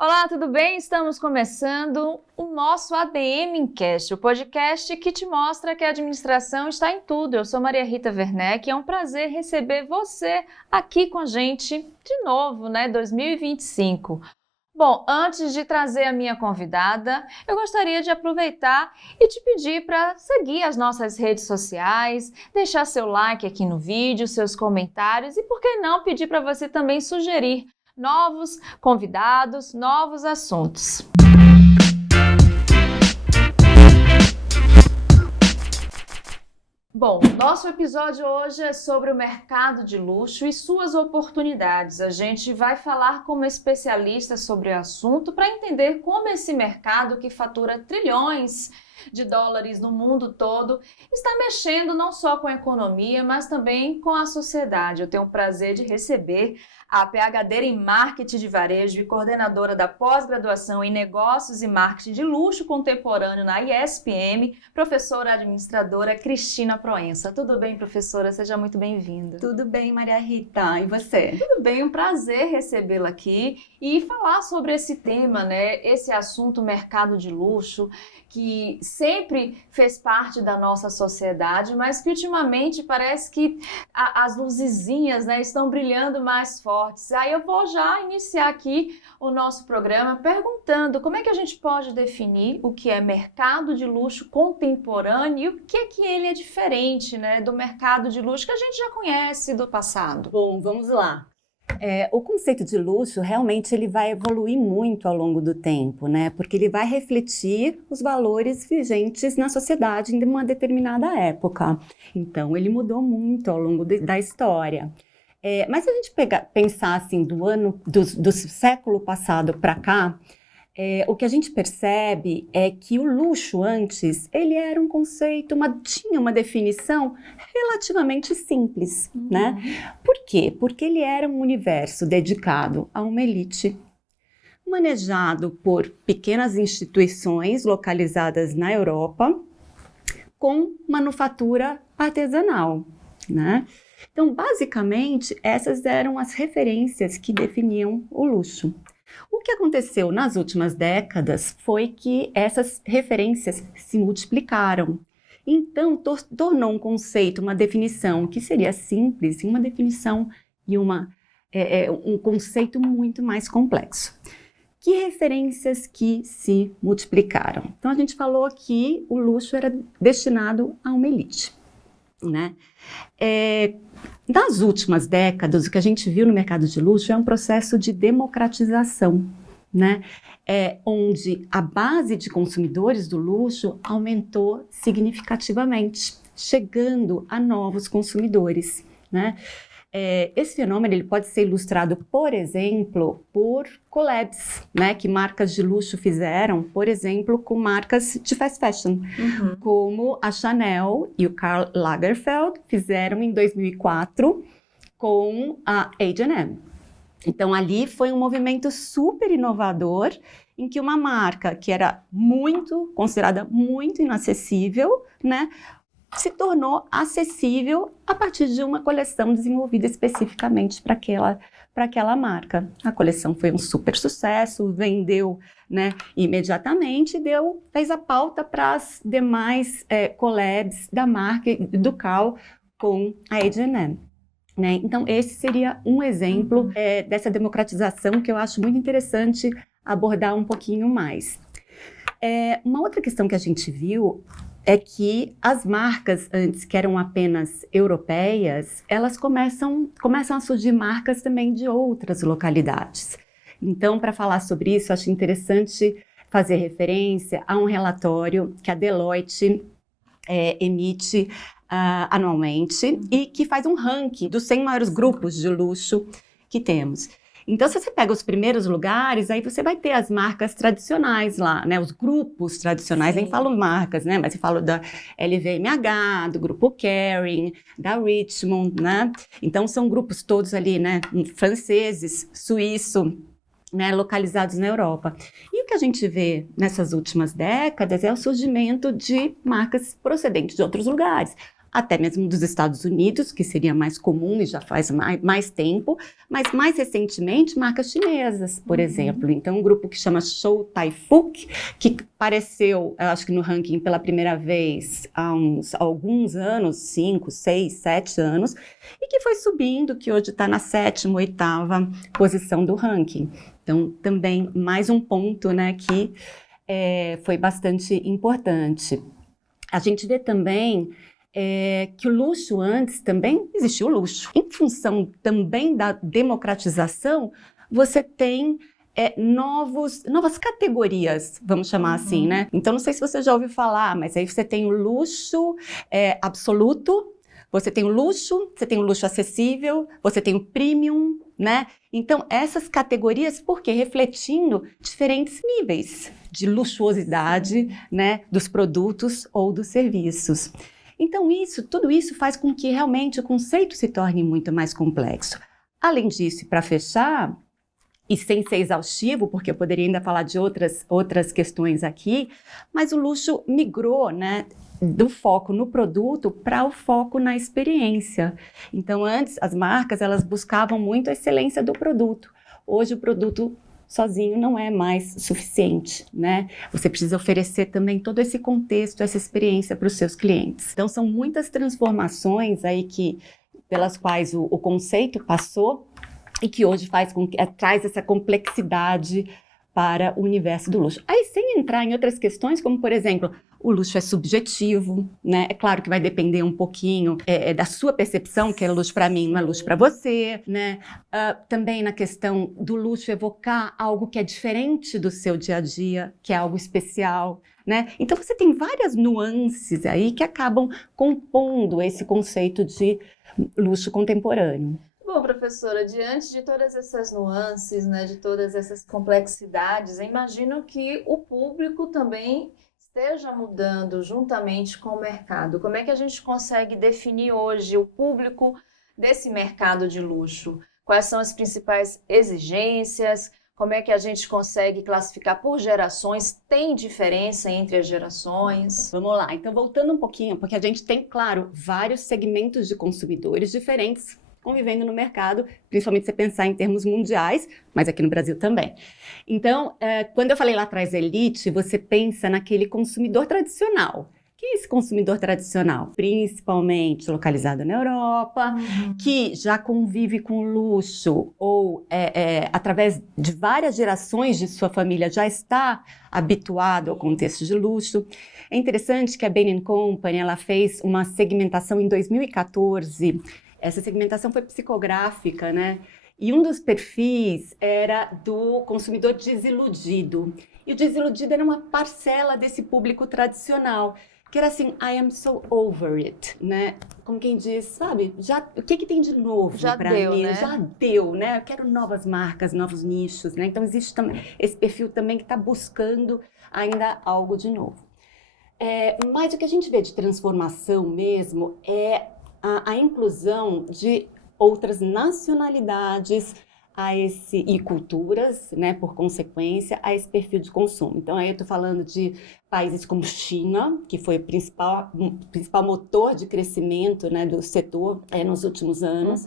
Olá, tudo bem? Estamos começando o nosso ADM-Cast, o podcast que te mostra que a administração está em tudo. Eu sou Maria Rita Werneck e é um prazer receber você aqui com a gente de novo, 2025. Bom, antes de trazer a minha convidada, eu gostaria de aproveitar e te pedir para seguir as nossas redes sociais, deixar seu like aqui no vídeo, seus comentários e, por que não, pedir para você também sugerir novos convidados, novos assuntos. Bom, nosso episódio hoje é sobre o mercado de luxo e suas oportunidades. A gente vai falar com uma especialista sobre o assunto para entender como esse mercado que fatura trilhões de dólares no mundo todo está mexendo não só com a economia, mas também com a sociedade. Eu tenho o prazer de receber a PhD em Marketing de Varejo e coordenadora da pós-graduação em Negócios e Marketing de Luxo Contemporâneo na ISPM, professora administradora Cristina Proença. Tudo bem, professora? Seja muito bem-vinda. Tudo bem, Maria Rita. E você? Tudo bem, um prazer recebê-la aqui e falar sobre esse tema, esse assunto mercado de luxo, que sempre fez parte da nossa sociedade, mas que ultimamente parece que as luzezinhas, estão brilhando mais fortes. Aí eu vou já iniciar aqui o nosso programa perguntando como é que a gente pode definir o que é mercado de luxo contemporâneo e o que é que ele é diferente, do mercado de luxo que a gente já conhece do passado. Bom, vamos lá. O conceito de luxo realmente ele vai evoluir muito ao longo do tempo, porque ele vai refletir os valores vigentes na sociedade em uma determinada época. Então, ele mudou muito ao longo da história. Mas se a gente pensar assim do século passado para cá, o que a gente percebe é que o luxo antes, ele era um conceito, tinha uma definição relativamente simples, Por quê? Porque ele era um universo dedicado a uma elite, manejado por pequenas instituições localizadas na Europa, com manufatura artesanal, Então, basicamente, essas eram as referências que definiam o luxo. O que aconteceu nas últimas décadas foi que essas referências se multiplicaram. Então, tornou um conceito, uma definição que seria simples, uma definição e um conceito muito mais complexo. Que referências que se multiplicaram? Então, a gente falou que o luxo era destinado a uma elite, Nas últimas décadas, o que a gente viu no mercado de luxo é um processo de democratização, onde a base de consumidores do luxo aumentou significativamente, chegando a novos consumidores, Esse fenômeno ele pode ser ilustrado, por exemplo, por collabs, que marcas de luxo fizeram, por exemplo, com marcas de fast fashion, como a Chanel e o Karl Lagerfeld fizeram em 2004 com a H&M. Então, ali foi um movimento super inovador, em que uma marca que era considerada muito inacessível, se tornou acessível a partir de uma coleção desenvolvida especificamente para aquela marca. A coleção foi um super sucesso, vendeu imediatamente, fez a pauta para as demais collabs da marca do Karl com a H&M. Então, esse seria um exemplo dessa democratização que eu acho muito interessante abordar um pouquinho mais. Uma outra questão que a gente viu é que as marcas antes que eram apenas europeias, elas começam a surgir marcas também de outras localidades. Então, para falar sobre isso, acho interessante fazer referência a um relatório que a Deloitte emite anualmente e que faz um ranking dos 100 maiores grupos de luxo que temos. Então, se você pega os primeiros lugares, aí você vai ter as marcas tradicionais lá, os grupos tradicionais, nem falo marcas, mas eu falo da LVMH, do grupo Kering, da Richemont, Então, são grupos todos ali, franceses, suíço, localizados na Europa. E o que a gente vê nessas últimas décadas é o surgimento de marcas procedentes de outros lugares. até mesmo dos Estados Unidos, que seria mais comum e já faz mais tempo, mas mais recentemente marcas chinesas, por exemplo. Então, um grupo que chama Chow Tai Fook, que apareceu, eu acho que no ranking pela primeira vez há alguns anos, 5, 6, 7 anos, e que foi subindo, que hoje está na 7ª, 8ª posição do ranking. Então, também mais um ponto, né, que foi bastante importante. A gente vê também que o luxo antes também existiu o luxo. Em função também da democratização, você tem novas categorias, vamos chamar assim, né? Então, não sei se você já ouviu falar, mas aí você tem o luxo absoluto, você tem o luxo acessível, você tem o premium, né? Então, essas categorias, por quê? Refletindo diferentes níveis de luxuosidade, né, dos produtos ou dos serviços. Então, tudo isso faz com que realmente o conceito se torne muito mais complexo. Além disso, para fechar, e sem ser exaustivo, porque eu poderia ainda falar de outras questões aqui, mas o luxo migrou, né, do foco no produto para o foco na experiência. Então, antes, as marcas, elas buscavam muito a excelência do produto. Hoje, o produto sozinho não é mais suficiente, né? Você precisa oferecer também todo esse contexto, essa experiência para os seus clientes. Então, são muitas transformações aí pelas quais o conceito passou e que hoje traz essa complexidade para o universo do luxo. Aí, sem entrar em outras questões, como, por exemplo, o luxo é subjetivo, né? É claro que vai depender um pouquinho da sua percepção, que é luxo para mim, não é luxo para você, né? Também na questão do luxo evocar algo que é diferente do seu dia a dia, que é algo especial, né? Então, você tem várias nuances aí que acabam compondo esse conceito de luxo contemporâneo. Bom, professora, diante de todas essas nuances, né, de todas essas complexidades, eu imagino que o público também esteja mudando juntamente com o mercado. Como é que a gente consegue definir hoje o público desse mercado de luxo? Quais são as principais exigências? Como é que a gente consegue classificar por gerações? Tem diferença entre as gerações? Vamos lá, então voltando um pouquinho, porque a gente tem, claro, vários segmentos de consumidores diferentes convivendo no mercado, principalmente se você pensar em termos mundiais, mas aqui no Brasil também. Então, quando eu falei lá atrás elite, você pensa naquele consumidor tradicional. Quem é esse consumidor tradicional? Principalmente localizado na Europa, que já convive com luxo ou através de várias gerações de sua família já está habituado ao contexto de luxo. É interessante que a Bain & Company ela fez uma segmentação em 2014. Essa segmentação foi psicográfica, né? E um dos perfis era do consumidor desiludido. E o desiludido era uma parcela desse público tradicional, que era assim, I am so over it, né? Como quem diz, sabe, o que tem de novo para mim? Né? Já deu, né? Eu quero novas marcas, novos nichos, né? Então existe também esse perfil também que está buscando ainda algo de novo. Mas o que a gente vê de transformação mesmo é a inclusão de outras nacionalidades e culturas, né, por consequência, a esse perfil de consumo. Então, aí eu estou falando de países como China, que foi o principal motor de crescimento, né, do setor nos últimos anos,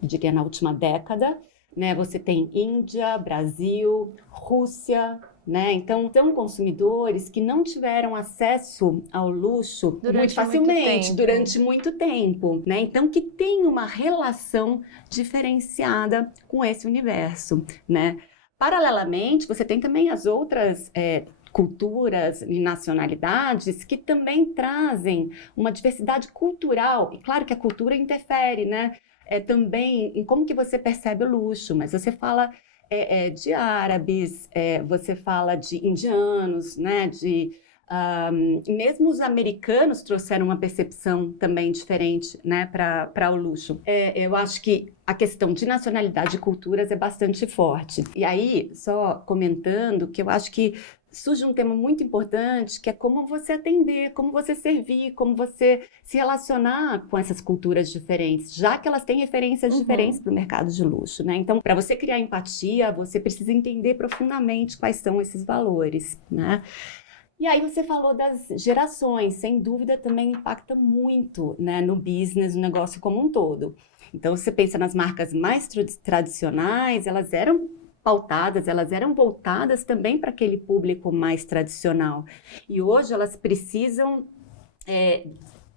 diria na última década. Né, você tem Índia, Brasil, Rússia, né? Então, são consumidores que não tiveram acesso ao luxo muito facilmente, durante muito tempo, né? Então, que tem uma relação diferenciada com esse universo, né? Paralelamente, você tem também as outras culturas e nacionalidades que também trazem uma diversidade cultural. E claro que a cultura interfere, né? Também em como que você percebe o luxo, mas você fala de árabes, você fala de indianos, né? Mesmo os americanos trouxeram uma percepção também diferente, né, para o luxo. Eu acho que a questão de nacionalidade e culturas é bastante forte. E aí, só comentando que eu acho que surge um tema muito importante, que é como você atender, como você servir, como você se relacionar com essas culturas diferentes, já que elas têm referências diferentes para o mercado de luxo, né? Então, para você criar empatia, você precisa entender profundamente quais são esses valores, né? E aí você falou das gerações, sem dúvida também impacta muito, né, no business, no negócio como um todo. Então, você pensa nas marcas mais tradicionais, elas eram pautadas, elas eram voltadas também para aquele público mais tradicional. E hoje elas precisam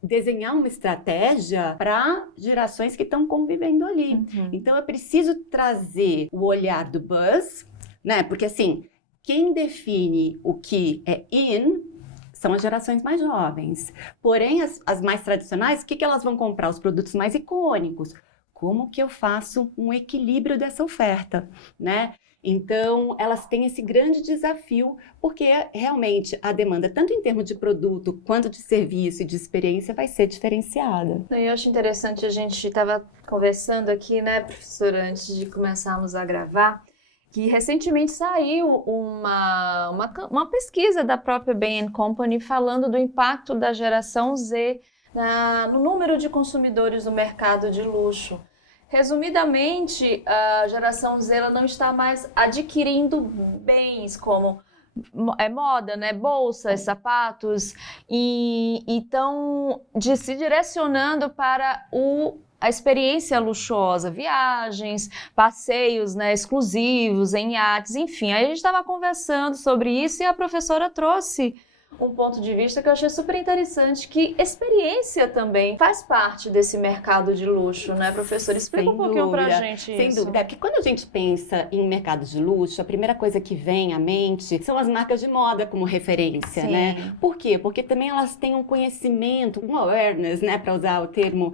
desenhar uma estratégia para gerações que estão convivendo ali. Uhum. Então, é preciso trazer o olhar do buzz, né? Porque assim, quem define o que é in são as gerações mais jovens. Porém, as mais tradicionais, o que elas vão comprar? Os produtos mais icônicos. Como que eu faço um equilíbrio dessa oferta, né? Então, elas têm esse grande desafio, porque realmente a demanda, tanto em termos de produto, quanto de serviço e de experiência, vai ser diferenciada. Eu acho interessante, a gente estava conversando aqui, né, professora, antes de começarmos a gravar, que recentemente saiu uma pesquisa da própria Bain & Company falando do impacto da geração Z no número de consumidores do mercado de luxo. Resumidamente, a geração Z ela não está mais adquirindo bens como moda, né, bolsas, sapatos, e estão se direcionando para a experiência luxuosa, viagens, passeios, né, exclusivos, em iates, enfim. Aí a gente estava conversando sobre isso e a professora trouxe um ponto de vista que eu achei super interessante, que experiência também faz parte desse mercado de luxo, né, professora? Explica um pouquinho pra gente sem isso. Sem dúvida, porque quando a gente pensa em mercado de luxo, a primeira coisa que vem à mente são as marcas de moda como referência, Sim. né? Por quê? Porque também elas têm um conhecimento, um awareness, né, para usar o termo,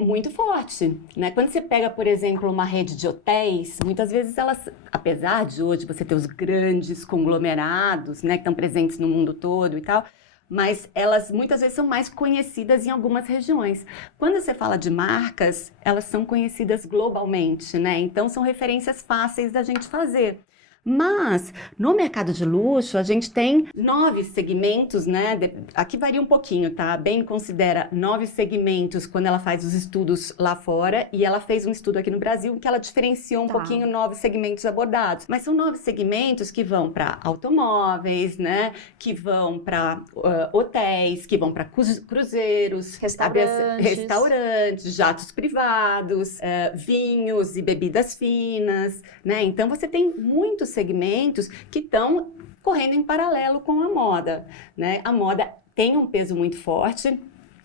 muito forte, né? Quando você pega, por exemplo, uma rede de hotéis, muitas vezes elas, apesar de hoje você ter os grandes conglomerados, né, que estão presentes no mundo todo e tal, mas elas muitas vezes são mais conhecidas em algumas regiões. Quando você fala de marcas, elas são conhecidas globalmente, né? Então são referências fáceis da gente fazer. Mas, no mercado de luxo, a gente tem 9 segmentos, né? Aqui varia um pouquinho, tá? A Bain considera 9 segmentos quando ela faz os estudos lá fora, e ela fez um estudo aqui no Brasil que ela diferenciou um pouquinho 9 segmentos abordados. Mas são 9 segmentos que vão para automóveis, né? Que vão para hotéis, que vão para cruzeiros, restaurantes, jatos privados, vinhos e bebidas finas, né? Então, você tem muitos segmentos que estão correndo em paralelo com a moda, né? A moda tem um peso muito forte.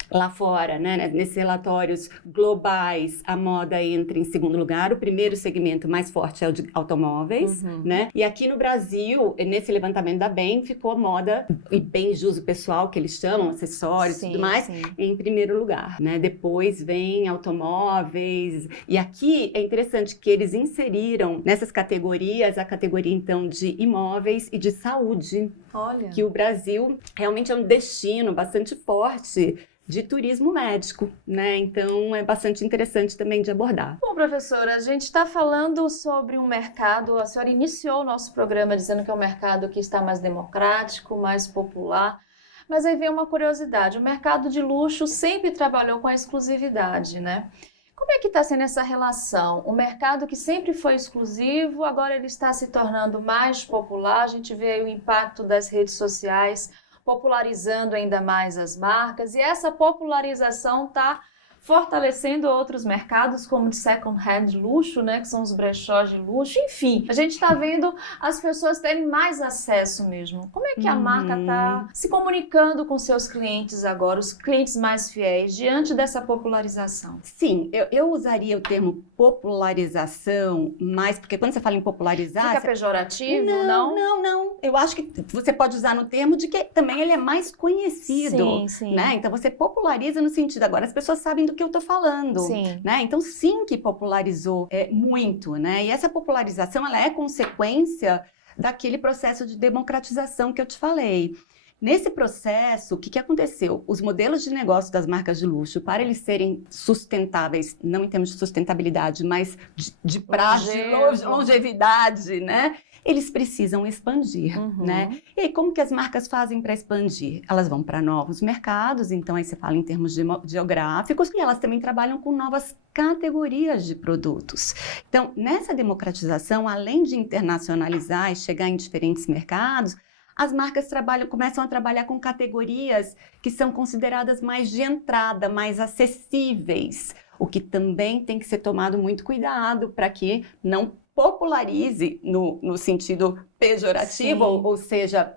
Lá fora, né, nesses relatórios globais, a moda entra em segundo lugar. O primeiro segmento mais forte é o de automóveis, né? E aqui no Brasil, nesse levantamento da Bain, ficou a moda e bens de uso pessoal, que eles chamam, acessórios e tudo mais, em primeiro lugar, né? Depois vem automóveis. E aqui é interessante que eles inseriram nessas categorias a categoria, então, de imóveis e de saúde. Olha. Que o Brasil realmente é um destino bastante forte de turismo médico, né? Então, é bastante interessante também de abordar. Bom, professora, a gente está falando sobre um mercado, a senhora iniciou o nosso programa dizendo que é um mercado que está mais democrático, mais popular, mas aí vem uma curiosidade, o mercado de luxo sempre trabalhou com a exclusividade, né? Como é que está sendo essa relação? O mercado que sempre foi exclusivo, agora ele está se tornando mais popular, a gente vê aí o impacto das redes sociais, popularizando ainda mais as marcas, e essa popularização está fortalecendo outros mercados, como de second-hand luxo, né, que são os brechós de luxo. Enfim, a gente está vendo as pessoas terem mais acesso mesmo. Como é que a marca está se comunicando com seus clientes agora, os clientes mais fiéis, diante dessa popularização? Sim, eu usaria o termo popularização, mas porque quando você fala em popularizar... Fica pejorativo, não? Não. Eu acho que você pode usar no termo de que também ele é mais conhecido. Sim. Né? Então, você populariza no sentido, agora as pessoas sabem do que eu estou falando. Sim. Né? Então, sim que popularizou muito. Né? E essa popularização, ela é consequência daquele processo de democratização que eu te falei. Nesse processo, o que aconteceu? Os modelos de negócio das marcas de luxo, para eles serem sustentáveis, não em termos de sustentabilidade, mas de prazo, de longevidade, né? Eles precisam expandir, né? E aí, como que as marcas fazem para expandir? Elas vão para novos mercados, então aí você fala em termos geográficos, e elas também trabalham com novas categorias de produtos. Então, nessa democratização, além de internacionalizar e chegar em diferentes mercados, as marcas começam a trabalhar com categorias que são consideradas mais de entrada, mais acessíveis, o que também tem que ser tomado muito cuidado para que não popularize no sentido pejorativo, ou seja,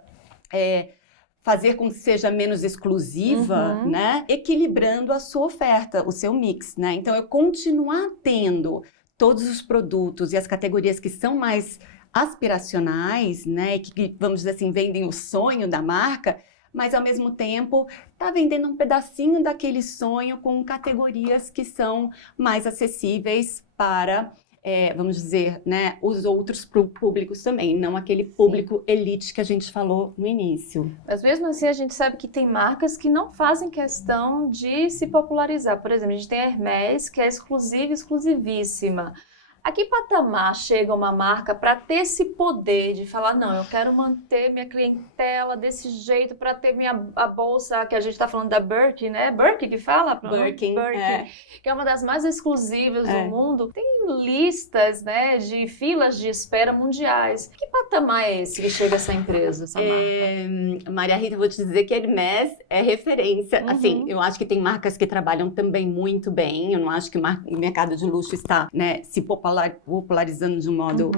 fazer com que seja menos exclusiva, né? Equilibrando a sua oferta, o seu mix, né? Então, eu continuar tendo todos os produtos e as categorias que são mais aspiracionais, né? Que, vamos dizer assim, vendem o sonho da marca, mas, ao mesmo tempo, está vendendo um pedacinho daquele sonho com categorias que são mais acessíveis para... vamos dizer, né, os outros públicos também, não aquele público elite que a gente falou no início. Mas mesmo assim a gente sabe que tem marcas que não fazem questão de se popularizar. Por exemplo, a gente tem a Hermès, que é exclusivíssima. A que patamar chega uma marca para ter esse poder de falar, não, eu quero manter minha clientela desse jeito para ter a bolsa, que a gente está falando da Birkin, né? Birkin que fala? Birkin, que é uma das mais exclusivas do mundo. Tem listas, né, de filas de espera mundiais. Que patamar é esse que chega essa empresa, essa marca? Maria Rita, eu vou te dizer que a Hermès é referência. Assim, eu acho que tem marcas que trabalham também muito bem. Eu não acho que o mercado de luxo está, né, se popularizando de um modo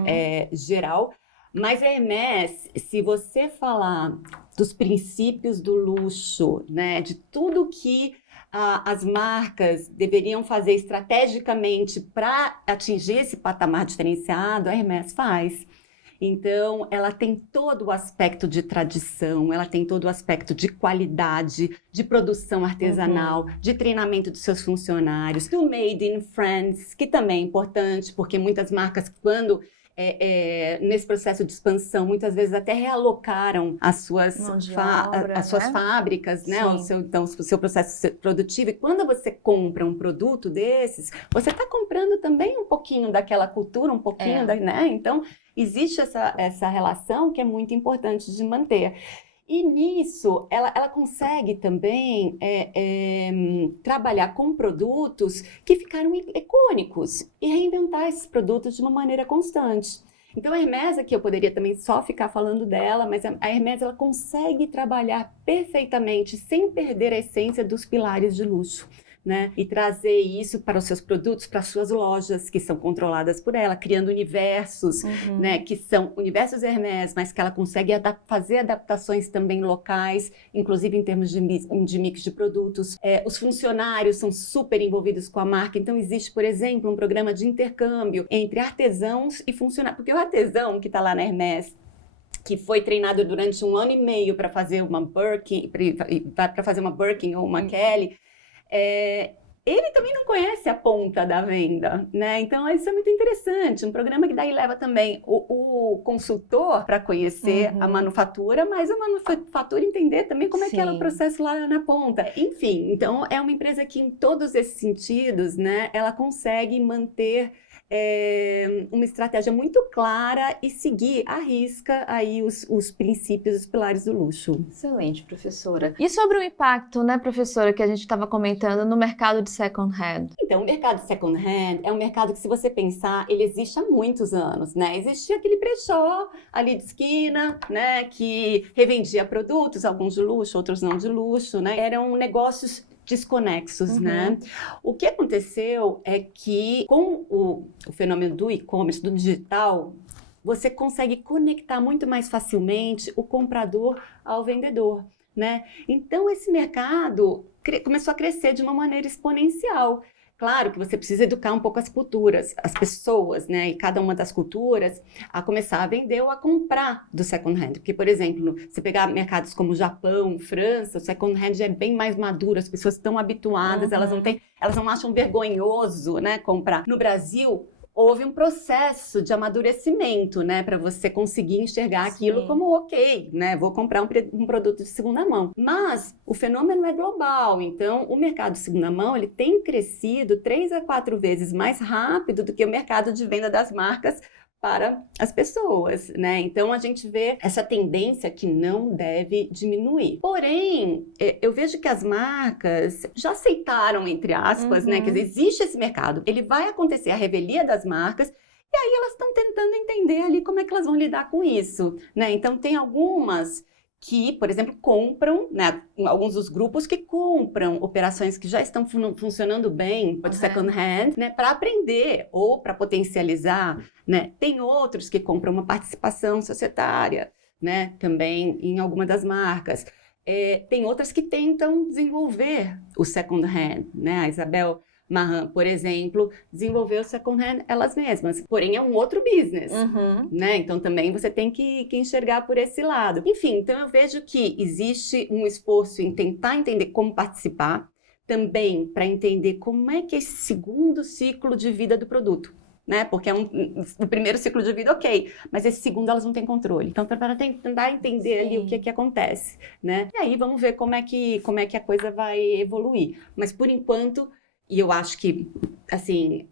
geral. Mas a Hermès, se você falar dos princípios do luxo, né, de tudo que as marcas deveriam fazer estrategicamente para atingir esse patamar diferenciado, a Hermès faz. Então, ela tem todo o aspecto de tradição, ela tem todo o aspecto de qualidade, de produção artesanal, de treinamento dos seus funcionários, do Made in France, que também é importante, porque muitas marcas, quando nesse processo de expansão, muitas vezes até realocaram as suas fábricas, né? o seu processo produtivo. E quando você compra um produto desses, você está comprando também um pouquinho daquela cultura, um pouquinho né? Então, existe essa relação que é muito importante de manter. E nisso, ela consegue também trabalhar com produtos que ficaram icônicos e reinventar esses produtos de uma maneira constante. Então, a Hermès aqui eu poderia também só ficar falando dela, mas a Hermès ela consegue trabalhar perfeitamente sem perder a essência dos pilares de luxo, né? E trazer isso para os seus produtos, para as suas lojas, que são controladas por ela, criando universos, né? Que são universos Hermès, mas que ela consegue fazer adaptações também locais, inclusive em termos de mix de produtos. Os funcionários são super envolvidos com a marca, então existe, por exemplo, um programa de intercâmbio entre artesãos e funcionários, porque o artesão que está lá na Hermès, que foi treinado durante 1 ano e meio para fazer uma Birkin, ou uma Kelly, ele também não conhece a ponta da venda, né? Então, isso é muito interessante. Um programa que daí leva também o consultor para conhecer a manufatura, mas a manufatura entender também como é que é o processo lá na ponta. Enfim, então, é uma empresa que, em todos esses sentidos, né, ela consegue manter uma estratégia muito clara e seguir à risca aí os princípios, os pilares do luxo. Excelente, professora. E sobre o impacto, né, professora, que a gente estava comentando no mercado de second hand? Então, o mercado de second hand é um mercado que, se você pensar, ele existe há muitos anos, né? Existia aquele brechó ali de esquina, né, que revendia produtos, alguns de luxo, outros não de luxo, né? Eram negócios desconexos, né? O que aconteceu é que, com o fenômeno do e-commerce, do digital, você consegue conectar muito mais facilmente o comprador ao vendedor, né? Então, esse mercado começou a crescer de uma maneira exponencial. Claro que você precisa educar um pouco as culturas, as pessoas, né? E cada uma das culturas a começar a vender ou a comprar do second hand. Porque, por exemplo, você pegar mercados como Japão, França, o second hand já é bem mais maduro, as pessoas estão habituadas, elas não acham vergonhoso, né, comprar. No Brasil, houve um processo de amadurecimento, né, para você conseguir enxergar aquilo como ok, né, vou comprar um produto de segunda mão. Mas o fenômeno é global, então o mercado de segunda mão ele tem crescido 3 a 4 vezes mais rápido do que o mercado de venda das marcas para as pessoas, né? Então, a gente vê essa tendência que não deve diminuir. Porém, eu vejo que as marcas já aceitaram, entre aspas, né? Quer dizer, existe esse mercado, ele vai acontecer a revelia das marcas E aí elas estão tentando entender ali como é que elas vão lidar com isso, né? Então tem algumas que, por exemplo, compram, né, alguns dos grupos que compram operações que já estão funcionando bem, pode second hand, né, para aprender ou para potencializar, né? Tem outros que compram uma participação societária, né, também em alguma das marcas. Tem outras que tentam desenvolver o second hand, né? A Isabel Marant, por exemplo, desenvolveu o second hand elas mesmas, porém é um outro business, né? Então também você tem que enxergar por esse lado. Enfim, então eu vejo que existe um esforço em tentar entender como participar, também para entender como é que é esse segundo ciclo de vida do produto, né? Porque o primeiro ciclo de vida, ok, mas esse segundo elas não têm controle. Então, para tentar entender ali o que acontece, né? E aí vamos ver como é que a coisa vai evoluir. Mas por enquanto, e eu acho que, assim,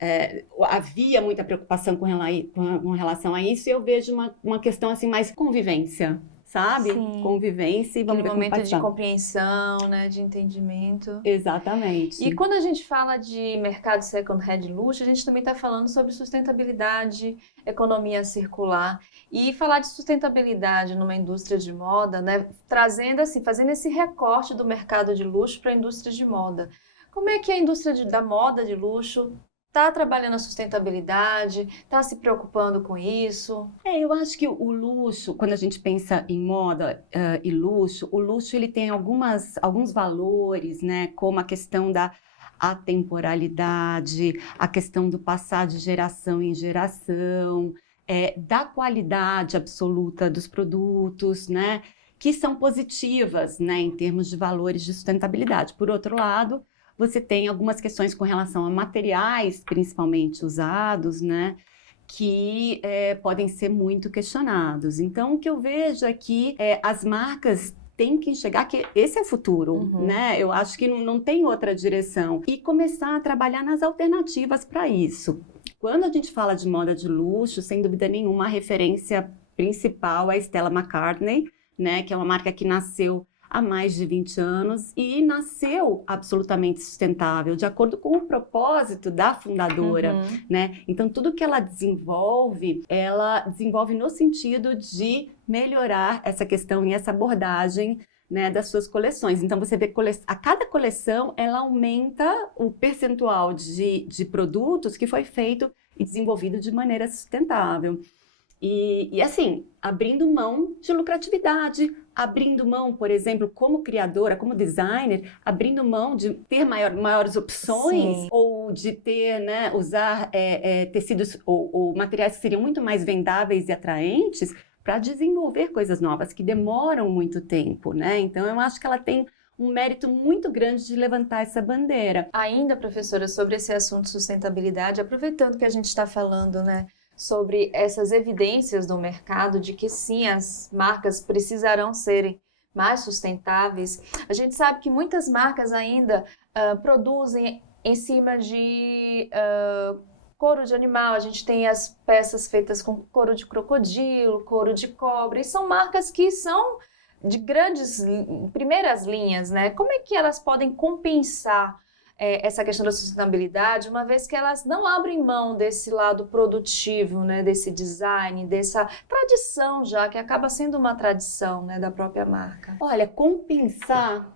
havia muita preocupação com relação a isso, e eu vejo uma questão, assim, mais convivência, sabe? Sim. Convivência e vamos ver como momento de compreensão, né, de entendimento. Exatamente. E quando a gente fala de mercado second hand luxo, a gente também está falando sobre sustentabilidade, economia circular. E falar de sustentabilidade numa indústria de moda, né, trazendo assim, fazendo esse recorte do mercado de luxo para a indústria de moda. Como é que a indústria da moda de luxo está trabalhando a sustentabilidade, está se preocupando com isso? Eu acho que o luxo, quando a gente pensa em moda e luxo, o luxo ele tem alguns valores, né, como a questão da atemporalidade, a questão do passar de geração em geração, da qualidade absoluta dos produtos, né, que são positivas, né, em termos de valores de sustentabilidade. Por outro lado, você tem algumas questões com relação a materiais, principalmente usados, né, que podem ser muito questionados. Então, o que eu vejo é que as marcas têm que enxergar que esse é o futuro, né? Eu acho que não tem outra direção. E começar a trabalhar nas alternativas para isso. Quando a gente fala de moda de luxo, sem dúvida nenhuma, a referência principal é a Stella McCartney, né, que é uma marca que nasceu há mais de 20 anos e nasceu absolutamente sustentável, de acordo com o propósito da fundadora, né? Então, tudo que ela desenvolve no sentido de melhorar essa questão e essa abordagem, né, das suas coleções. Então, você vê a cada coleção, ela aumenta o percentual de produtos que foi feito e desenvolvido de maneira sustentável. E assim, abrindo mão de lucratividade, abrindo mão, por exemplo, como criadora, como designer, abrindo mão de ter maiores opções. Sim. Ou de ter, né, usar tecidos ou materiais que seriam muito mais vendáveis e atraentes para desenvolver coisas novas que demoram muito tempo, né? Então, eu acho que ela tem um mérito muito grande de levantar essa bandeira. Ainda, professora, sobre esse assunto de sustentabilidade, aproveitando que a gente está falando, né, sobre essas evidências do mercado de que sim, as marcas precisarão serem mais sustentáveis. A gente sabe que muitas marcas ainda produzem em cima de couro de animal. A gente tem as peças feitas com couro de crocodilo, couro de cobra, e são marcas que são de grandes, primeiras linhas, né? Como é que elas podem compensar essa questão da sustentabilidade, uma vez que elas não abrem mão desse lado produtivo, né, desse design, dessa tradição já, que acaba sendo uma tradição, né, da própria marca? Olha, compensar...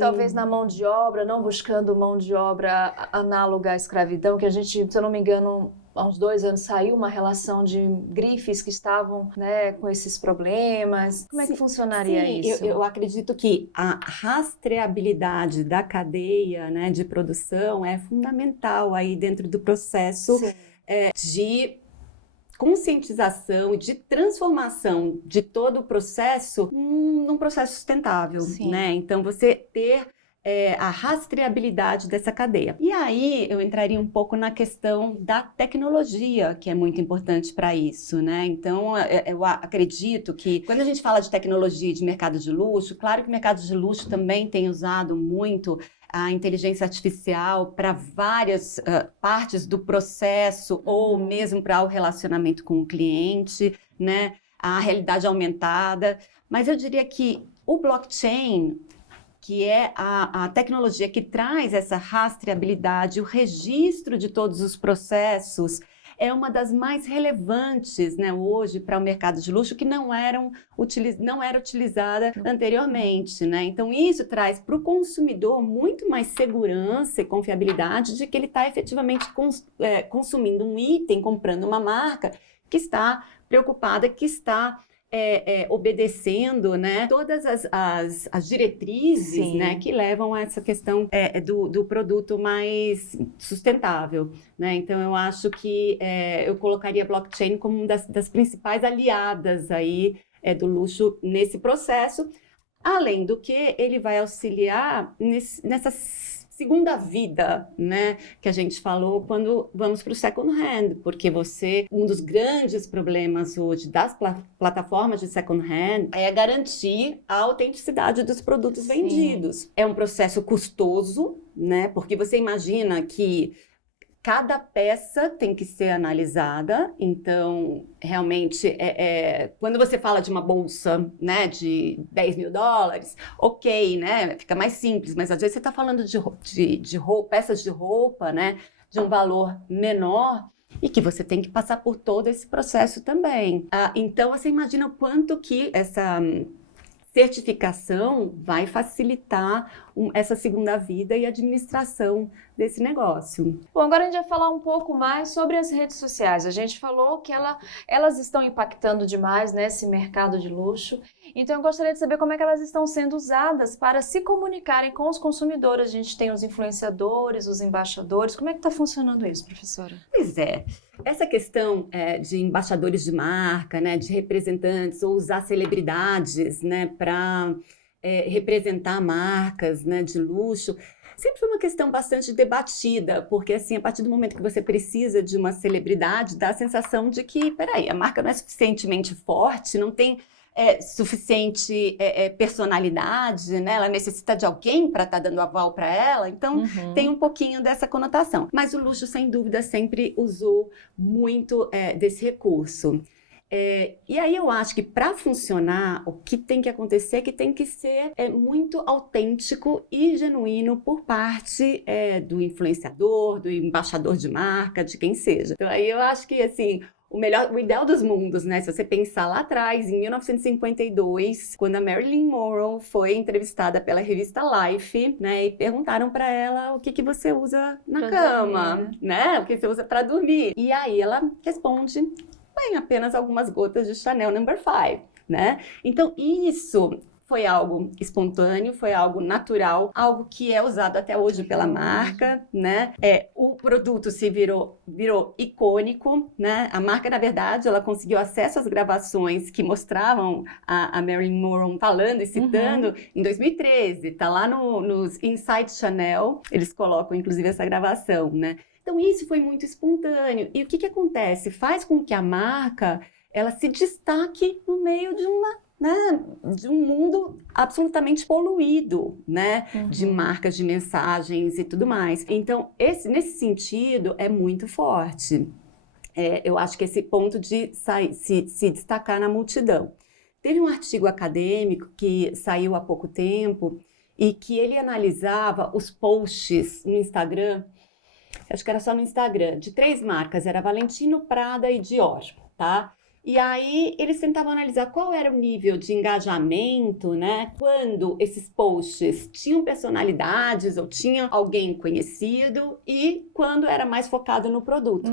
Talvez na mão de obra, não buscando mão de obra análoga à escravidão, que a gente, se eu não me engano, há uns 2 anos saiu uma relação de grifes que estavam, né, com esses problemas. Como é que funcionaria isso? Eu acredito que a rastreabilidade da cadeia, né, de produção é fundamental aí dentro do processo de conscientização e de transformação de todo o processo num processo sustentável, né? Então, você ter a rastreabilidade dessa cadeia. E aí, eu entraria um pouco na questão da tecnologia, que é muito importante para isso, né? Então, eu acredito que quando a gente fala de tecnologia e de mercado de luxo, claro que o mercado de luxo também tem usado muito a inteligência artificial para várias partes do processo ou mesmo para o relacionamento com o cliente, né? A realidade aumentada. Mas eu diria que o blockchain, que é a tecnologia que traz essa rastreabilidade, o registro de todos os processos, é uma das mais relevantes, né, hoje para o mercado de luxo, que não era utilizada anteriormente, né? Então isso traz para o consumidor muito mais segurança e confiabilidade de que ele está efetivamente consumindo um item, comprando uma marca que está preocupada, que está obedecendo, né, todas as diretrizes, né, que levam a essa questão do produto mais sustentável, né? Então eu acho que eu colocaria a blockchain como uma das principais aliadas aí do luxo nesse processo, além do que ele vai auxiliar nessa segunda vida, né, que a gente falou quando vamos para o second hand, porque um dos grandes problemas hoje das plataformas de second hand é garantir a autenticidade dos produtos vendidos. É um processo custoso, né, porque você imagina que cada peça tem que ser analisada, então, realmente, quando você fala de uma bolsa, né, de $10 mil, ok, né, fica mais simples, mas às vezes você está falando de roupa, peças de roupa, né, de um valor menor, e que você tem que passar por todo esse processo também. Então, você imagina o quanto que essa certificação vai facilitar essa segunda vida e administração desse negócio. Bom, agora a gente vai falar um pouco mais sobre as redes sociais. A gente falou que elas estão impactando demais nesse mercado de luxo. Então eu gostaria de saber como é que elas estão sendo usadas para se comunicarem com os consumidores. A gente tem os influenciadores, os embaixadores. Como é que está funcionando isso, professora? Pois é. Essa questão de embaixadores de marca, né, de representantes, ou usar celebridades, né, para representar marcas, né, de luxo, sempre foi uma questão bastante debatida, porque assim, a partir do momento que você precisa de uma celebridade, dá a sensação de que, peraí, a marca não é suficientemente forte, não tem suficiente personalidade, né? Ela necessita de alguém para estar dando aval para ela, então tem um pouquinho dessa conotação. Mas o luxo, sem dúvida, sempre usou muito desse recurso. E aí eu acho que para funcionar, o que tem que acontecer é que tem que ser muito autêntico e genuíno por parte do influenciador, do embaixador de marca, de quem seja. Então aí eu acho que assim, o ideal dos mundos, né? Se você pensar lá atrás, em 1952, quando a Marilyn Monroe foi entrevistada pela revista Life, né? E perguntaram para ela o que você usa na cama, né? O que você usa para dormir. E aí ela responde: bem, apenas algumas gotas de Chanel No. 5, né? Então, isso foi algo espontâneo, foi algo natural, algo que é usado até hoje pela marca, né? O produto se virou icônico, né? A marca, na verdade, ela conseguiu acesso às gravações que mostravam a Marilyn Monroe falando e citando em 2013. Tá lá nos Inside Chanel, eles colocam, inclusive, essa gravação, né? Então, isso foi muito espontâneo. E o que acontece? Faz com que a marca ela se destaque no meio de um mundo absolutamente poluído, né? De marcas, de mensagens e tudo mais. Então, nesse sentido, é muito forte. Eu acho que esse ponto de se destacar na multidão. Teve um artigo acadêmico que saiu há pouco tempo e que ele analisava os posts no Instagram, acho que era só no Instagram, de 3 marcas, era Valentino, Prada e Dior, tá? E aí eles tentavam analisar qual era o nível de engajamento, né? Quando esses posts tinham personalidades ou tinha alguém conhecido e quando era mais focado no produto.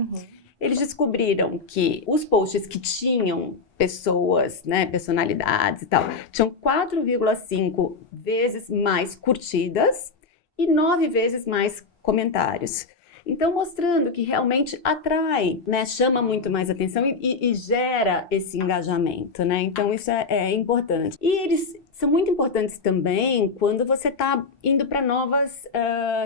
Eles descobriram que os posts que tinham pessoas, né, personalidades e tal, tinham 4,5 vezes mais curtidas e 9 vezes mais comentários. Então, mostrando que realmente atrai, né, chama muito mais atenção e gera esse engajamento, né? Então, isso é importante. E eles são muito importantes também quando você está indo para novas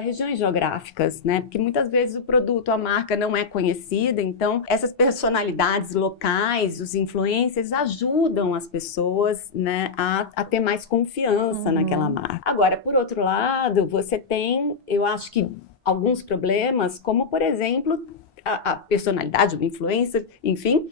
regiões geográficas, né? Porque muitas vezes o produto, a marca não é conhecida, então essas personalidades locais, os influencers, ajudam as pessoas, né, a ter mais confiança naquela marca. Agora, por outro lado, você tem, eu acho que alguns problemas, como, por exemplo, a personalidade, o influencer, enfim,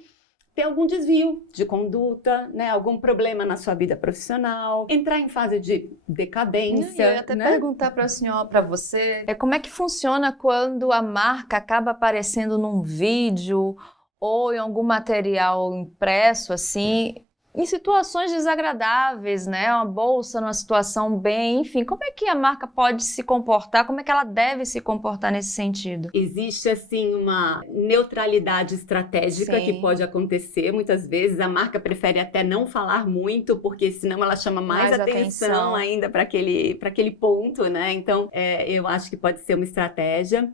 ter algum desvio de conduta, né? Algum problema na sua vida profissional, entrar em fase de decadência. Eu ia até né? perguntar para a senhora, para você, como é que funciona quando a marca acaba aparecendo num vídeo ou em algum material impresso, assim, em situações desagradáveis, né? Uma bolsa numa situação bem, enfim, como é que a marca pode se comportar? Como é que ela deve se comportar nesse sentido? Existe, assim, uma neutralidade estratégica que pode acontecer. Muitas vezes a marca prefere até não falar muito, porque senão ela chama mais atenção ainda para aquele ponto, né? Então, eu acho que pode ser uma estratégia.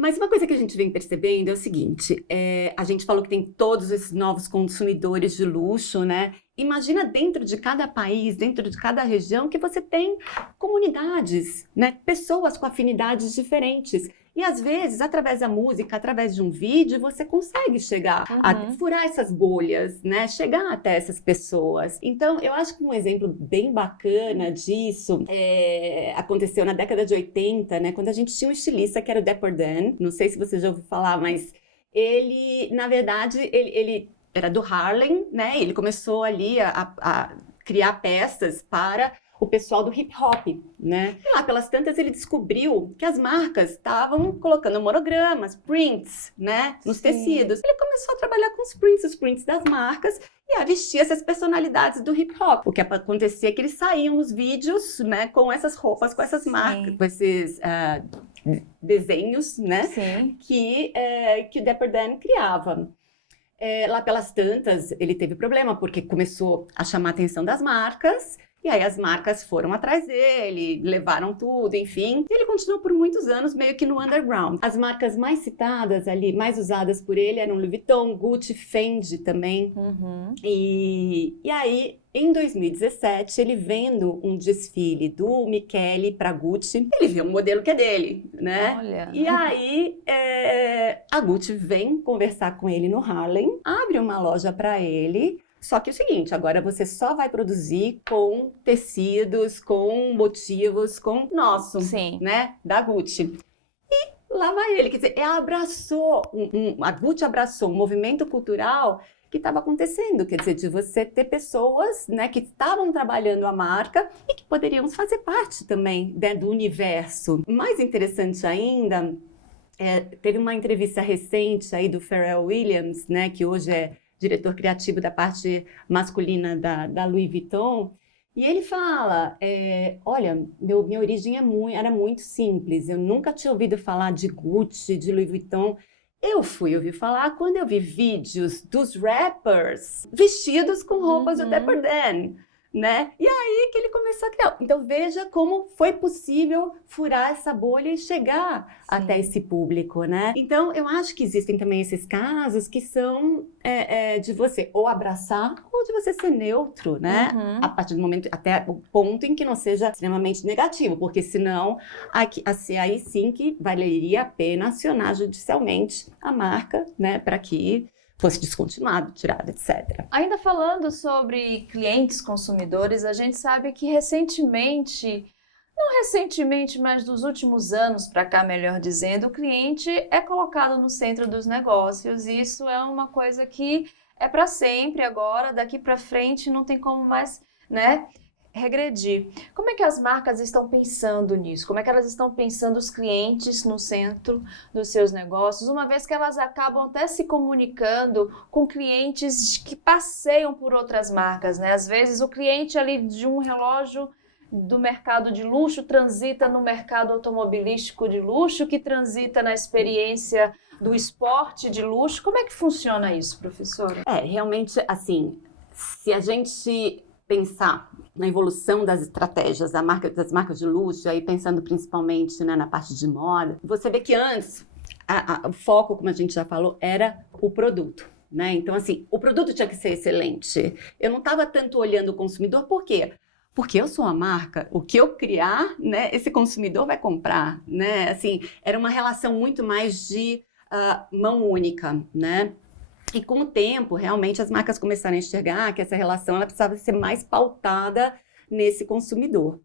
Mas uma coisa que a gente vem percebendo é o seguinte, a gente falou que tem todos esses novos consumidores de luxo, né? Imagina dentro de cada país, dentro de cada região, que você tem comunidades, né? Pessoas com afinidades diferentes. E às vezes, através da música, através de um vídeo, você consegue chegar a furar essas bolhas, né? Chegar até essas pessoas. Então, eu acho que um exemplo bem bacana disso aconteceu na década de 80, né? Quando a gente tinha um estilista que era o Dapper Dan. Não sei se você já ouviu falar, mas ele, na verdade, ele era do Harlem, né? Ele começou ali a criar peças para o pessoal do hip hop, né? E lá pelas tantas ele descobriu que as marcas estavam colocando monogramas, prints, né? Nos tecidos. Ele começou a trabalhar com os prints das marcas e a vestir essas personalidades do hip hop. O que acontecia é que eles saíam nos vídeos, né? Com essas roupas, com essas marcas, com esses desenhos, né? Que o Dapper Dan criava. Lá pelas tantas ele teve problema porque começou a chamar a atenção das marcas. E aí as marcas foram atrás dele, levaram tudo, enfim. E ele continuou por muitos anos meio que no underground. As marcas mais citadas ali, mais usadas por ele eram Louis Vuitton, Gucci, Fendi também. E aí, em 2017, ele vendo um desfile do Michele para Gucci, ele viu um modelo que é dele, né? Olha. E aí, a Gucci vem conversar com ele no Harlem, abre uma loja para ele. Só que é o seguinte, agora você só vai produzir com tecidos, com motivos, com nosso, né, da Gucci. E lá vai ele, quer dizer, a Gucci abraçou um movimento cultural que estava acontecendo, quer dizer, de você ter pessoas, né, que estavam trabalhando a marca e que poderiam fazer parte também, né, do universo. Mais interessante ainda, teve uma entrevista recente aí do Pharrell Williams, né, que hoje é diretor criativo da parte masculina da Louis Vuitton, e ele fala, olha, minha origem era muito simples, eu nunca tinha ouvido falar de Gucci, de Louis Vuitton. Eu fui ouvir falar quando eu vi vídeos dos rappers vestidos com roupas do Dapper Dan, né? E aí que ele começou a criar. Então veja como foi possível furar essa bolha e chegar até esse público, né? Então eu acho que existem também esses casos que são de você ou abraçar ou de você ser neutro, né? A partir do momento, até o ponto em que não seja extremamente negativo, porque senão aí sim que valeria a pena acionar judicialmente a marca, né? Para que fosse descontinuado, tirado, etc. Ainda falando sobre clientes consumidores, a gente sabe que não recentemente, mas dos últimos anos para cá, melhor dizendo, o cliente é colocado no centro dos negócios. E isso é uma coisa que é para sempre agora, daqui para frente não tem como mais, né, regredir. Como é que as marcas estão pensando nisso? Como é que elas estão pensando os clientes no centro dos seus negócios, uma vez que elas acabam até se comunicando com clientes que passeiam por outras marcas, né? Às vezes o cliente ali de um relógio do mercado de luxo transita no mercado automobilístico de luxo, que transita na experiência do esporte de luxo. Como é que funciona isso, professora? Realmente, assim, se a gente pensar na evolução das estratégias das marcas de luxo, aí pensando principalmente, né, na parte de moda, você vê que antes o foco, como a gente já falou, era o produto, né? Então, assim, o produto tinha que ser excelente. Eu não estava tanto olhando o consumidor, por quê? Porque eu sou a marca, o que eu criar, né, esse consumidor vai comprar, né? Assim, era uma relação muito mais de mão única, né? E com o tempo, realmente, as marcas começaram a enxergar que essa relação ela precisava ser mais pautada nesse consumidor.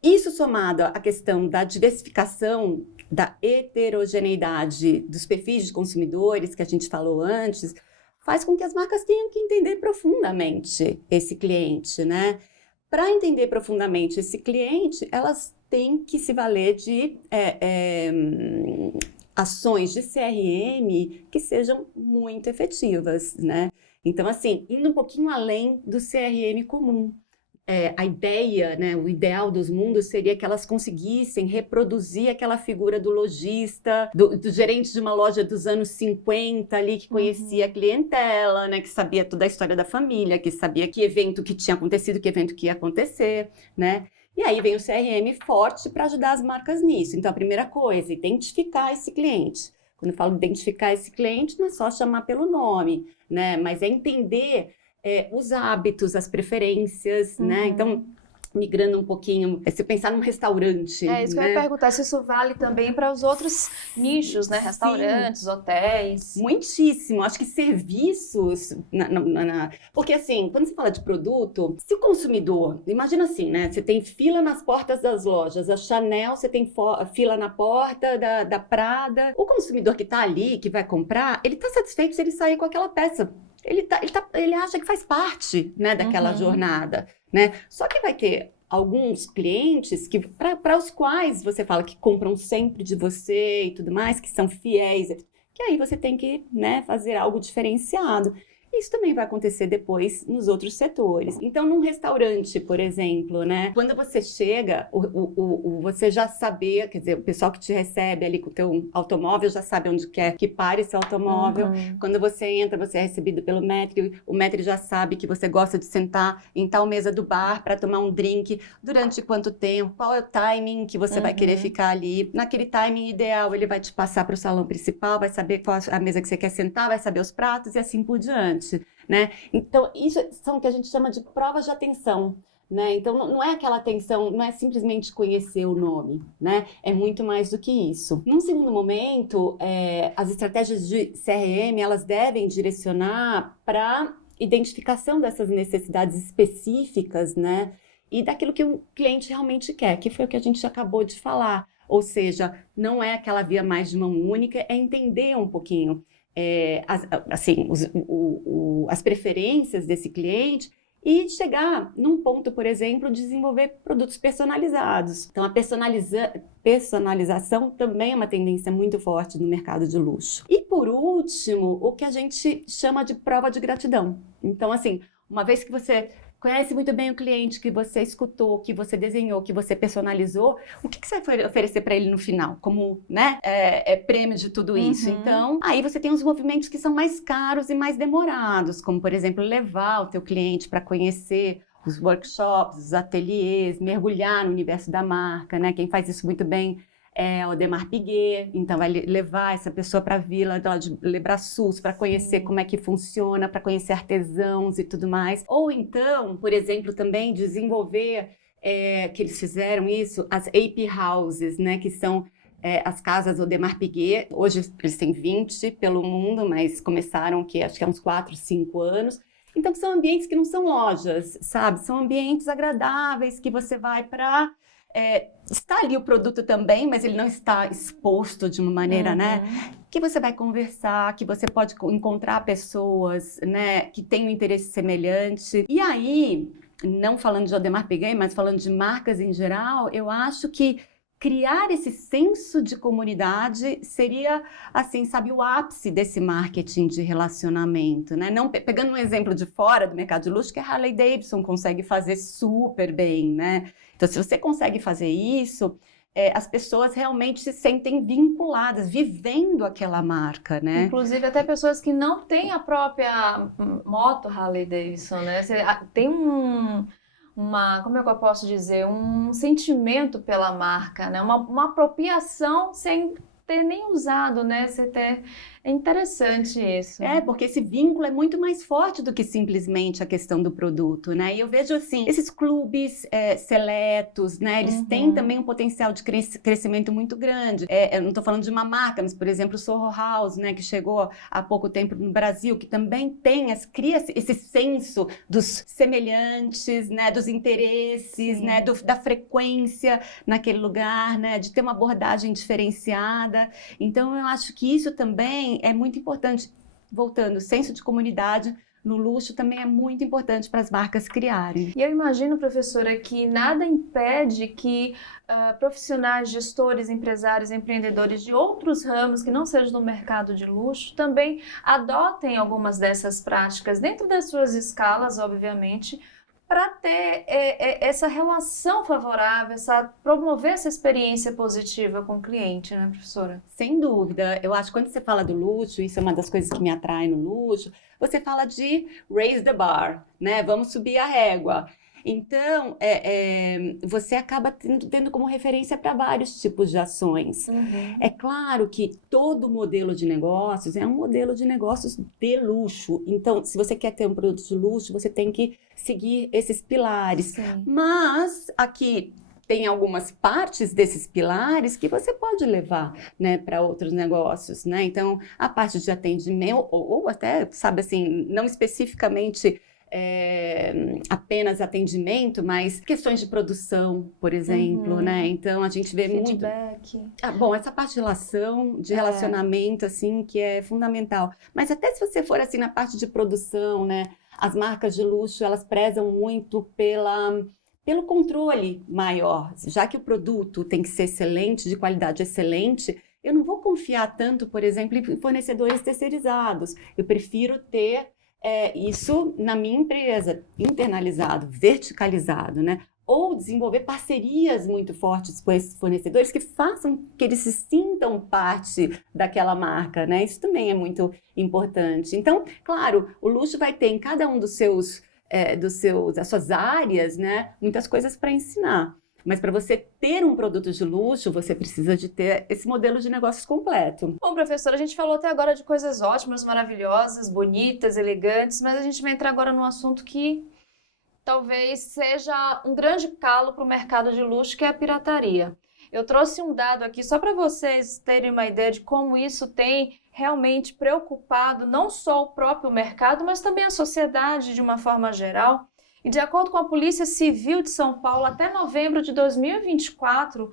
Isso somado à questão da diversificação, da heterogeneidade dos perfis de consumidores que a gente falou antes, faz com que as marcas tenham que entender profundamente esse cliente, né? Para entender profundamente esse cliente, elas têm que se valer de ações de CRM que sejam muito efetivas, né? Então, assim, indo um pouquinho além do CRM comum. A ideia, né, o ideal dos mundos seria que elas conseguissem reproduzir aquela figura do lojista, do gerente de uma loja dos anos 50 ali, que conhecia a clientela, né, que sabia toda a história da família, que sabia que evento que tinha acontecido, que evento que ia acontecer, né? E aí vem o CRM forte para ajudar as marcas nisso. Então, a primeira coisa, identificar esse cliente. Quando eu falo identificar esse cliente, não é só chamar pelo nome, né? Mas é entender os hábitos, as preferências, né? Então, migrando um pouquinho, se pensar num restaurante. É isso que eu ia perguntar, se isso vale também para os outros nichos, né? Restaurantes, hotéis. Muitíssimo. Acho que serviços, porque assim, quando você fala de produto, se o consumidor, imagina assim, né? Você tem fila nas portas das lojas, a Chanel, você tem fila na porta da Prada. O consumidor que está ali, que vai comprar, ele está satisfeito se ele sair com aquela peça. Ele acha que faz parte, né, daquela jornada, né? Só que vai ter alguns clientes que para os quais você fala que compram sempre de você e tudo mais, que são fiéis, que aí você tem que, né, fazer algo diferenciado. Isso também vai acontecer depois nos outros setores. Então, num restaurante, por exemplo, né? Quando você chega, você já sabia, quer dizer, o pessoal que te recebe ali com o teu automóvel já sabe onde quer que pare seu automóvel. Quando você entra, você é recebido pelo maître, o maître já sabe que você gosta de sentar em tal mesa do bar para tomar um drink. Durante quanto tempo? Qual é o timing que você vai querer ficar ali? Naquele timing ideal, ele vai te passar para o salão principal, vai saber qual a mesa que você quer sentar, vai saber os pratos e assim por diante. Né? Então, isso são o que a gente chama de provas de atenção, né? Então, não é aquela atenção, não é simplesmente conhecer o nome, né? É muito mais do que isso. Num segundo momento, as estratégias de CRM, elas devem direcionar para identificação dessas necessidades específicas, né? E daquilo que o cliente realmente quer, que foi o que a gente acabou de falar. Ou seja, não é aquela via mais de mão única, é entender um pouquinho as preferências desse cliente e chegar num ponto, por exemplo, de desenvolver produtos personalizados. Então, a personalização também é uma tendência muito forte no mercado de luxo. E, por último, o que a gente chama de prova de gratidão. Então, assim, uma vez que você conhece muito bem o cliente, que você escutou, que você desenhou, que você personalizou, o que você vai oferecer para ele no final? Como, né, prêmio de tudo isso. Então, aí você tem os movimentos que são mais caros e mais demorados, como, por exemplo, levar o teu cliente para conhecer os workshops, os ateliês, mergulhar no universo da marca, né? Quem faz isso muito bem é o Audemars Piguet, então vai levar essa pessoa para a vila de Le Brassus para conhecer como é que funciona, para conhecer artesãos e tudo mais. Ou então, por exemplo, também desenvolver, que eles fizeram isso, as AP Houses, né, que são as casas Audemars Piguet. Hoje eles têm 20 pelo mundo, mas começaram acho que há uns 4, 5 anos. Então são ambientes que não são lojas, sabe? São ambientes agradáveis que você vai para... está ali o produto também, mas ele não está exposto de uma maneira, né? Que você vai conversar, que você pode encontrar pessoas, né? Que têm um interesse semelhante. E aí, não falando de Audemars Piguet, mas falando de marcas em geral, eu acho que criar esse senso de comunidade seria, assim, sabe, o ápice desse marketing de relacionamento, né? Não, pegando um exemplo de fora do mercado de luxo, que a Harley Davidson consegue fazer super bem, né? Então, se você consegue fazer isso, as pessoas realmente se sentem vinculadas, vivendo aquela marca, né? Inclusive, até pessoas que não têm a própria moto Harley Davidson, né? Tem como é que eu posso dizer, um sentimento pela marca, né? Uma apropriação sem ter nem usado, né? É interessante isso. Porque esse vínculo é muito mais forte do que simplesmente a questão do produto, né? E eu vejo, assim, esses clubes seletos, né? Eles têm também um potencial de crescimento muito grande. Eu não estou falando de uma marca, mas, por exemplo, o Soho House, né? Que chegou há pouco tempo no Brasil, que também cria esse senso dos semelhantes, né? Dos interesses, né? Da frequência naquele lugar, né? De ter uma abordagem diferenciada. Então, eu acho que isso também é muito importante. voltando, o senso de comunidade no luxo também é muito importante para as marcas criarem. E eu imagino, professora, que nada impede que profissionais, gestores, empresários, empreendedores de outros ramos que não sejam do mercado de luxo também adotem algumas dessas práticas dentro das suas escalas, obviamente, para ter essa relação favorável, promover essa experiência positiva com o cliente, né, professora? Sem dúvida. Eu acho que quando você fala do luxo, isso é uma das coisas que me atrai no luxo, você fala de raise the bar, né? Vamos subir a régua. Então, você acaba tendo como referência para vários tipos de ações. Uhum. É claro que todo modelo de negócios é um modelo de negócios de luxo. Então, se você quer ter um produto de luxo, você tem que seguir esses pilares. Sim. Mas aqui tem algumas partes desses pilares que você pode levar, né, para outros negócios, né? Então, a parte de atendimento, ou até, sabe assim, não especificamente apenas atendimento, mas questões de produção, por exemplo, né? Então, a gente vê feedback. muito... bom, essa parte de relacionamento, assim, que é fundamental. Mas até se você for, assim, na parte de produção, né? As marcas de luxo, elas prezam muito pelo controle maior. Já que o produto tem que ser excelente, de qualidade excelente, eu não vou confiar tanto, por exemplo, em fornecedores terceirizados. Eu prefiro ter isso na minha empresa, internalizado, verticalizado, né? Ou desenvolver parcerias muito fortes com esses fornecedores que façam que eles se sintam parte daquela marca, né? Isso também é muito importante. Então, claro, o luxo vai ter em cada um das suas áreas, né? Muitas coisas para ensinar. Mas para você ter um produto de luxo, você precisa de ter esse modelo de negócios completo. Bom, professora, a gente falou até agora de coisas ótimas, maravilhosas, bonitas, elegantes, mas a gente vai entrar agora num assunto que talvez seja um grande calo para o mercado de luxo, que é a pirataria. Eu trouxe um dado aqui só para vocês terem uma ideia de como isso tem realmente preocupado não só o próprio mercado, mas também a sociedade de uma forma geral. E de acordo com a Polícia Civil de São Paulo, até novembro de 2024,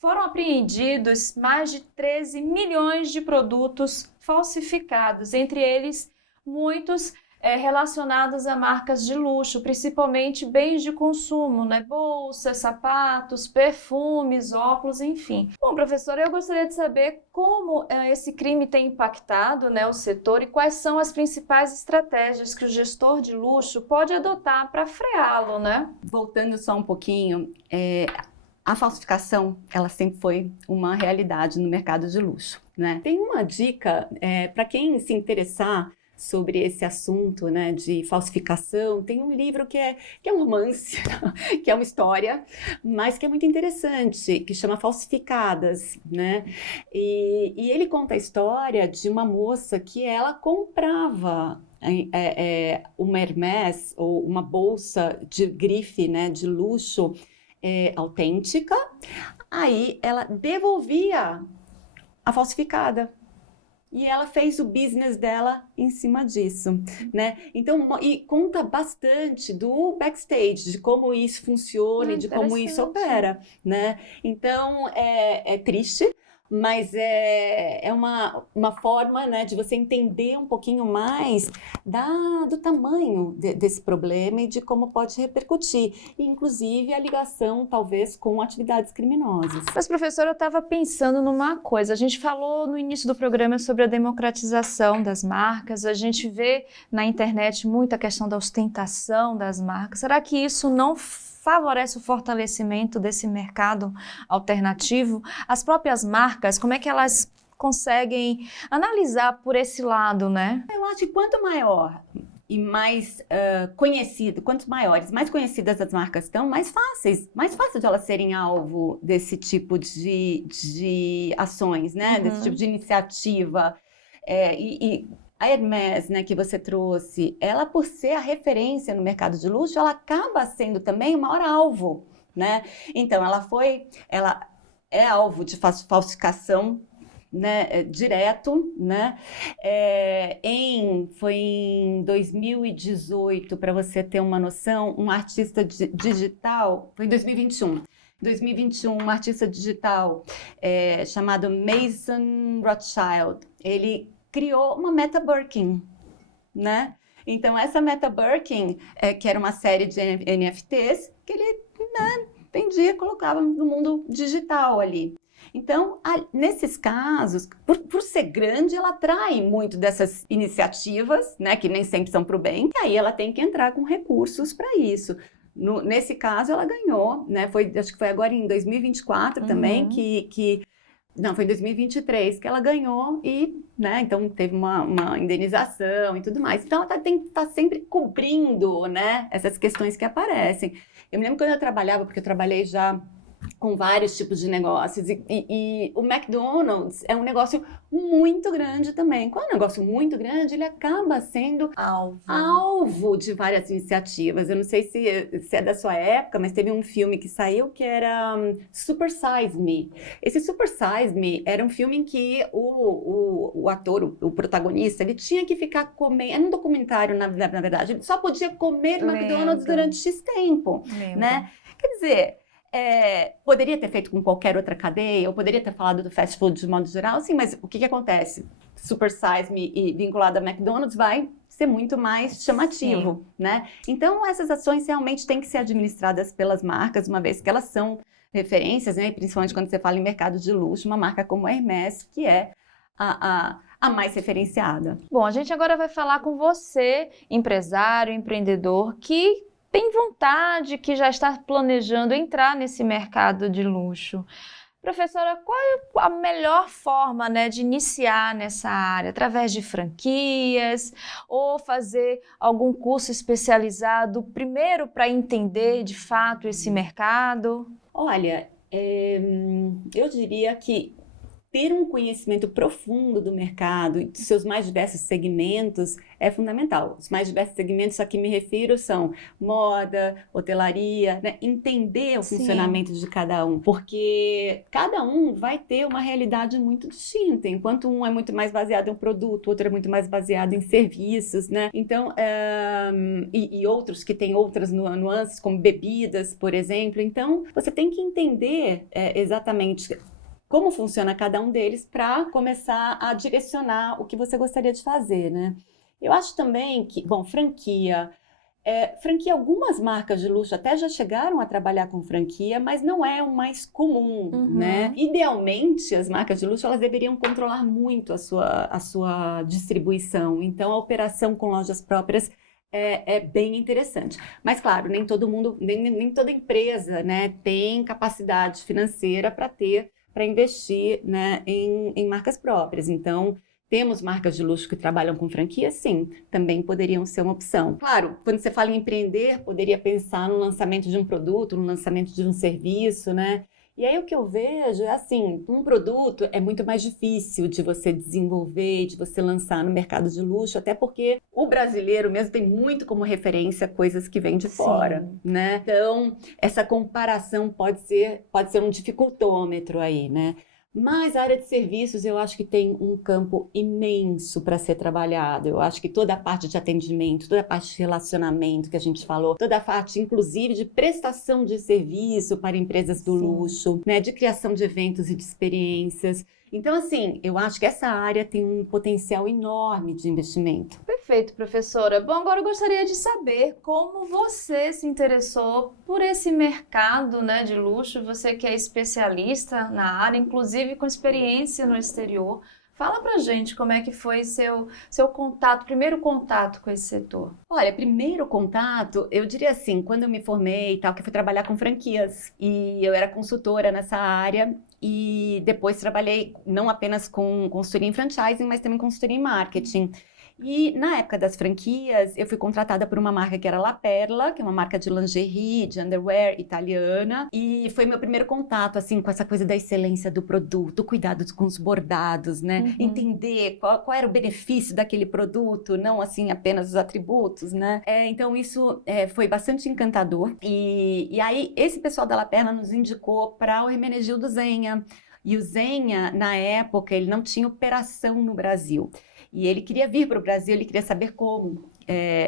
foram apreendidos mais de 13 milhões de produtos falsificados, entre eles muitos relacionados a marcas de luxo, principalmente bens de consumo, né? Bolsas, sapatos, perfumes, óculos, enfim. Bom, professora, eu gostaria de saber como esse crime tem impactado, né, o setor e quais são as principais estratégias que o gestor de luxo pode adotar para freá-lo, né? Voltando só um pouquinho, a falsificação, ela sempre foi uma realidade no mercado de luxo, né? Tem uma dica para quem se interessar sobre esse assunto, né, de falsificação. Tem um livro que é um romance, que é uma história, mas que é muito interessante, que chama Falsificadas, né? E ele conta a história de uma moça que ela comprava uma Hermès, ou uma bolsa de grife, né, de luxo autêntica, aí ela devolvia a falsificada. E ela fez o business dela em cima disso, né? Então, e conta bastante do backstage, de como isso funciona e de como isso opera, né? Então, é triste, mas é uma forma, né, de você entender um pouquinho mais do tamanho desse problema e de como pode repercutir, e, inclusive a ligação, talvez, com atividades criminosas. Mas, professora, eu estava pensando numa coisa. A gente falou no início do programa sobre a democratização das marcas, a gente vê na internet muita questão da ostentação das marcas. Será que isso não favorece o fortalecimento desse mercado alternativo? As próprias marcas, como é que elas conseguem analisar por esse lado, né? Eu acho que quanto maior e mais conhecido, quanto maiores, mais conhecidas as marcas estão, mais fácil de elas serem alvo desse tipo de ações, né? Desse tipo de iniciativa. A Hermès, né, que você trouxe, ela, por ser a referência no mercado de luxo, ela acaba sendo também o maior alvo, né? Então, ela é alvo de falsificação, né, direto, né? Foi em 2018, para você ter uma noção, um artista digital, foi em 2021. 2021, um artista digital chamado Mason Rothschild, ele criou uma Meta Birkin, né? Então, essa Meta Birkin, que era uma série de NFTs, que ele, né, vendia, colocava no mundo digital ali. Então, nesses casos, por ser grande, ela atrai muito dessas iniciativas, né, que nem sempre são para o bem, e aí ela tem que entrar com recursos para isso. Nesse caso, ela ganhou, né, acho que foi agora em 2024 também, não, foi em 2023 que ela ganhou e, né, então teve uma indenização e tudo mais. Então, ela tem que estar sempre cobrindo, né, essas questões que aparecem. Eu me lembro quando eu trabalhava, porque eu trabalhei já com vários tipos de negócios, e o McDonald's é um negócio muito grande também. Quando é um negócio muito grande, ele acaba sendo alvo de várias iniciativas. Eu não sei se é da sua época, mas teve um filme que saiu que era Super Size Me. Esse Super Size Me era um filme em que o ator, o protagonista, ele tinha que ficar comendo, era um documentário na verdade, ele só podia comer McDonald's durante X tempo, né? Quer dizer, poderia ter feito com qualquer outra cadeia, ou poderia ter falado do fast food de modo geral, sim, mas o que acontece? Super Size Me e vinculado a McDonald's vai ser muito mais chamativo, né? Então, essas ações realmente têm que ser administradas pelas marcas, uma vez que elas são referências, né? Principalmente quando você fala em mercado de luxo, uma marca como a Hermès, que é a mais referenciada. Bom, a gente agora vai falar com você, empresário, empreendedor, que tem vontade, que já está planejando entrar nesse mercado de luxo. Professora, qual é a melhor forma, né, de iniciar nessa área? Através de franquias ou fazer algum curso especializado primeiro para entender de fato esse mercado? Olha, eu diria que ter um conhecimento profundo do mercado e dos seus mais diversos segmentos é fundamental. Os mais diversos segmentos a que me refiro são moda, hotelaria, né? Entender o funcionamento de cada um, porque cada um vai ter uma realidade muito distinta, enquanto um é muito mais baseado em um produto, outro é muito mais baseado em serviços, né? Então, e outros que têm outras nuances, como bebidas, por exemplo. Então, você tem que entender exatamente como funciona cada um deles para começar a direcionar o que você gostaria de fazer, né? Eu acho também que, bom, franquia, algumas marcas de luxo até já chegaram a trabalhar com franquia, mas não é o mais comum, né? Idealmente, as marcas de luxo, elas deveriam controlar muito a sua distribuição. Então, a operação com lojas próprias é bem interessante. Mas, claro, nem todo mundo, nem toda empresa, né, tem capacidade financeira para investir, né, em marcas próprias. Então, temos marcas de luxo que trabalham com franquia? Sim, também poderiam ser uma opção. Claro, quando você fala em empreender, poderia pensar no lançamento de um produto, no lançamento de um serviço, né? E aí o que eu vejo é assim, um produto é muito mais difícil de você desenvolver, de você lançar no mercado de luxo, até porque o brasileiro mesmo tem muito como referência coisas que vêm de fora, né? Então, essa comparação pode ser um dificultômetro aí, né? Mas a área de serviços eu acho que tem um campo imenso para ser trabalhado. Eu acho que toda a parte de atendimento, toda a parte de relacionamento que a gente falou, toda a parte inclusive de prestação de serviço para empresas do luxo, né, de criação de eventos e de experiências. Então, assim, eu acho que essa área tem um potencial enorme de investimento. Perfeito, professora. Bom, agora eu gostaria de saber como você se interessou por esse mercado, né, de luxo, você que é especialista na área, inclusive com experiência no exterior. Fala pra gente como é que foi seu contato, primeiro contato com esse setor. Olha, primeiro contato, eu diria assim, quando eu me formei e tal, que eu fui trabalhar com franquias. E eu era consultora nessa área e depois trabalhei não apenas com consultoria em franchising, mas também consultoria em marketing. E na época das franquias, eu fui contratada por uma marca que era La Perla, que é uma marca de lingerie, de underwear italiana. E foi meu primeiro contato, assim, com essa coisa da excelência do produto, cuidado com os bordados, né? Entender qual era o benefício daquele produto, não, assim, apenas os atributos, né? Então, isso foi bastante encantador. E aí, esse pessoal da La Perla nos indicou para o Hermenegildo Zegna. E o Zegna, na época, ele não tinha operação no Brasil. E ele queria vir para o Brasil, ele queria saber como.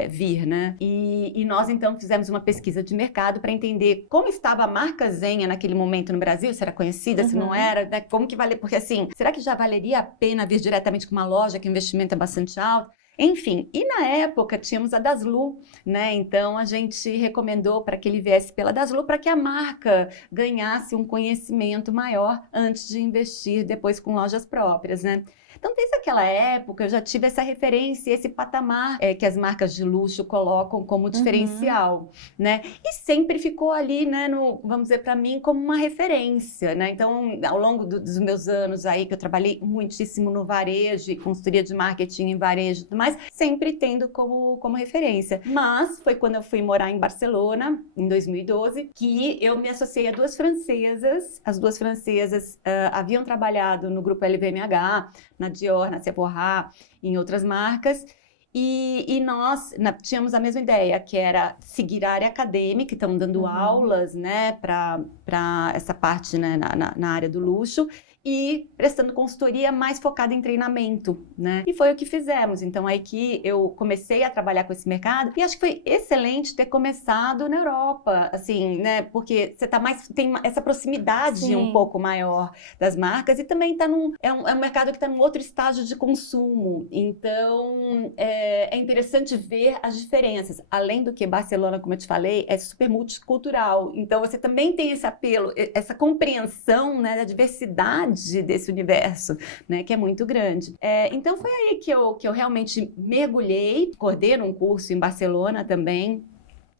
vir, né? E nós, então, fizemos uma pesquisa de mercado para entender como estava a marca Zegna naquele momento no Brasil, se era conhecida, se não era, né? Como que vale, porque assim, será que já valeria a pena vir diretamente com uma loja que o investimento é bastante alto? Enfim, e na época tínhamos a Daslu, né? Então a gente recomendou para que ele viesse pela Daslu para que a marca ganhasse um conhecimento maior antes de investir depois com lojas próprias, né? Então, desde aquela época, eu já tive essa referência, esse patamar que as marcas de luxo colocam como diferencial, né? E sempre ficou ali, né, vamos dizer, para mim, como uma referência, né? Então, ao longo dos meus anos aí, que eu trabalhei muitíssimo no varejo e consultoria de marketing em varejo e tudo mais, sempre tendo como referência. Mas foi quando eu fui morar em Barcelona, em 2012, que eu me associei a duas francesas. As duas francesas haviam trabalhado no grupo LVMH, na Dior, na Sephora, em outras marcas, e nós tínhamos a mesma ideia, que era seguir a área acadêmica, então dando aulas, né, para essa parte, né, na área do luxo, e prestando consultoria mais focada em treinamento, né? E foi o que fizemos. Então, aí que eu comecei a trabalhar com esse mercado, e acho que foi excelente ter começado na Europa, assim, né? Porque você tem essa proximidade um pouco maior das marcas, e também é um mercado que está num outro estágio de consumo. Então, é interessante ver as diferenças. Além do que Barcelona, como eu te falei, é super multicultural. Então, você também tem esse apelo, essa compreensão, né, da diversidade desse universo, né, que é muito grande. Então foi aí que eu realmente mergulhei, coordeno um curso em Barcelona também,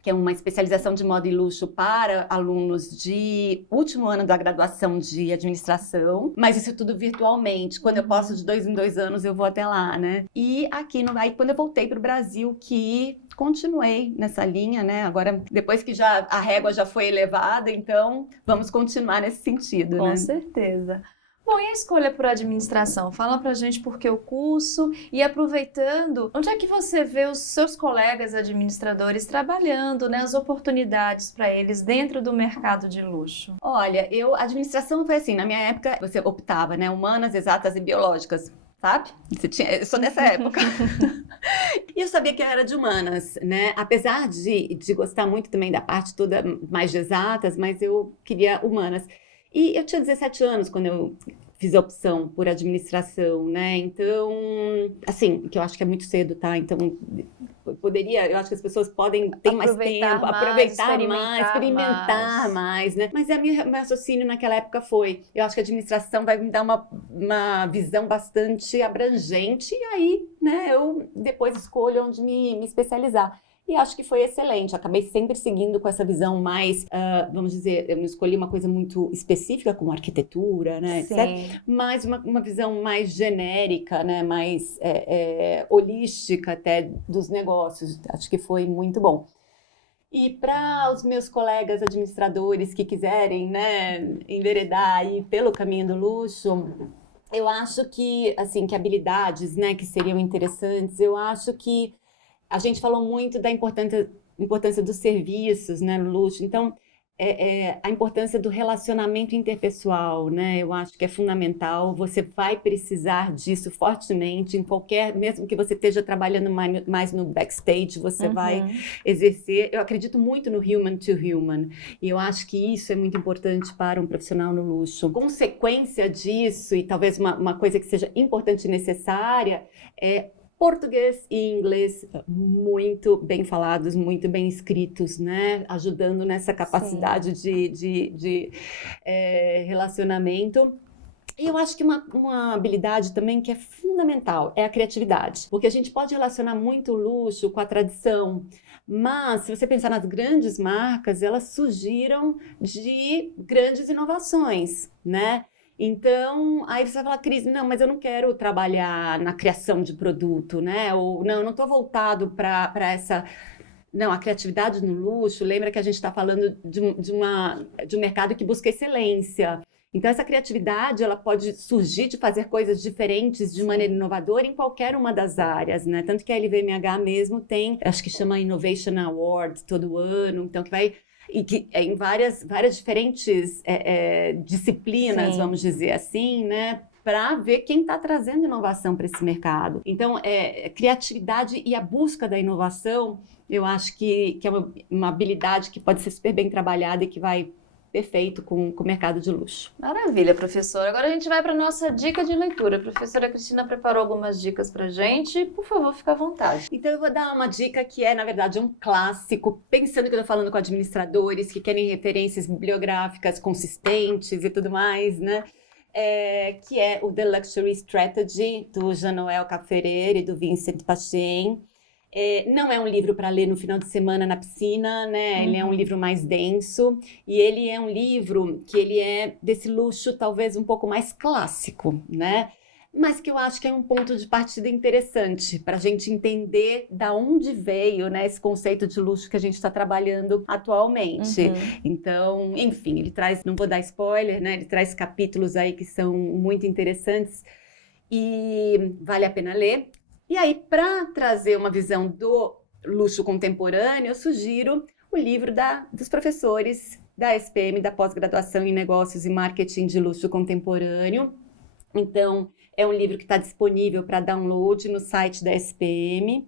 que é uma especialização de moda e luxo para alunos de último ano da graduação de administração, mas isso tudo virtualmente. Quando eu posso, de 2 em 2 anos, eu vou até lá, né? E aqui, aí quando eu voltei para o Brasil, que continuei nessa linha, né? Agora, depois que a régua já foi elevada, então vamos continuar nesse sentido, né? Com certeza. Bom, e a escolha por administração? Fala pra gente por que o curso e aproveitando, onde é que você vê os seus colegas administradores trabalhando, né, as oportunidades para eles dentro do mercado de luxo? Olha, administração foi assim, na minha época você optava, né, humanas, exatas e biológicas. Sabe? Eu sou dessa época. E eu sabia que eu era de humanas, né? Apesar de gostar muito também da parte toda mais de exatas, mas eu queria humanas. E eu tinha 17 anos quando eu fiz a opção por administração, né? Então, assim, que eu acho que é muito cedo, tá? Então, eu acho que as pessoas podem ter mais tempo, aproveitar mais, experimentar mais, né? Mas meu raciocínio naquela época foi, eu acho que a administração vai me dar uma visão bastante abrangente, e aí, né, eu depois escolho onde me especializar. E acho que foi excelente. Acabei sempre seguindo com essa visão mais, vamos dizer, eu não escolhi uma coisa muito específica, como arquitetura, né, etc. Mas uma visão mais genérica, né, mais holística até dos negócios. Acho que foi muito bom. E para os meus colegas administradores que quiserem, né, enveredar aí pelo caminho do luxo, eu acho que, assim, que habilidades, né, que seriam interessantes, eu acho que a gente falou muito da importância dos serviços, né, no luxo. Então, a importância do relacionamento interpessoal, né? Eu acho que é fundamental. Você vai precisar disso fortemente em mesmo que você esteja trabalhando mais no backstage, você vai exercer. Eu acredito muito no human to human. E eu acho que isso é muito importante para um profissional no luxo. Consequência disso, e talvez uma coisa que seja importante e necessária, é português e inglês muito bem falados, muito bem escritos, né? Ajudando nessa capacidade de relacionamento. E eu acho que uma habilidade também que é fundamental é a criatividade, porque a gente pode relacionar muito o luxo com a tradição, mas se você pensar nas grandes marcas, elas surgiram de grandes inovações, né? Então, aí você vai falar, Cris, não, mas eu não quero trabalhar na criação de produto, né? Ou, não, eu não estou voltado para essa... Não, a criatividade no luxo, lembra que a gente está falando de um mercado que busca excelência. Então, essa criatividade, ela pode surgir de fazer coisas diferentes de maneira inovadora em qualquer uma das áreas, né? Tanto que a LVMH mesmo tem, acho que chama Innovation Award todo ano, então que vai... E que em várias diferentes disciplinas, vamos dizer assim, né? para ver quem está trazendo inovação para esse mercado. Então, criatividade e a busca da inovação, eu acho que é uma habilidade que pode ser super bem trabalhada e que vai perfeito com o mercado de luxo. Maravilha, professora. Agora a gente vai para a nossa dica de leitura. A professora Cristina preparou algumas dicas para a gente. Por favor, fica à vontade. Então, eu vou dar uma dica que é, na verdade, um clássico, pensando que eu estou falando com administradores que querem referências bibliográficas consistentes e tudo mais, né? Que é o The Luxury Strategy, do Jean-Noël Cafferer e do Vincent Pachen. Não é um livro para ler no final de semana na piscina, né? Ele é um livro mais denso e ele é um livro que ele é desse luxo talvez um pouco mais clássico, né? Mas que eu acho que é um ponto de partida interessante para a gente entender da onde veio, né, esse conceito de luxo que a gente está trabalhando atualmente. Então, enfim, ele traz, não vou dar spoiler, né? Ele traz capítulos aí que são muito interessantes e vale a pena ler. E aí, para trazer uma visão do luxo contemporâneo, eu sugiro o livro dos professores da SPM, da pós-graduação em Negócios e Marketing de Luxo Contemporâneo. Então, é um livro que está disponível para download no site da SPM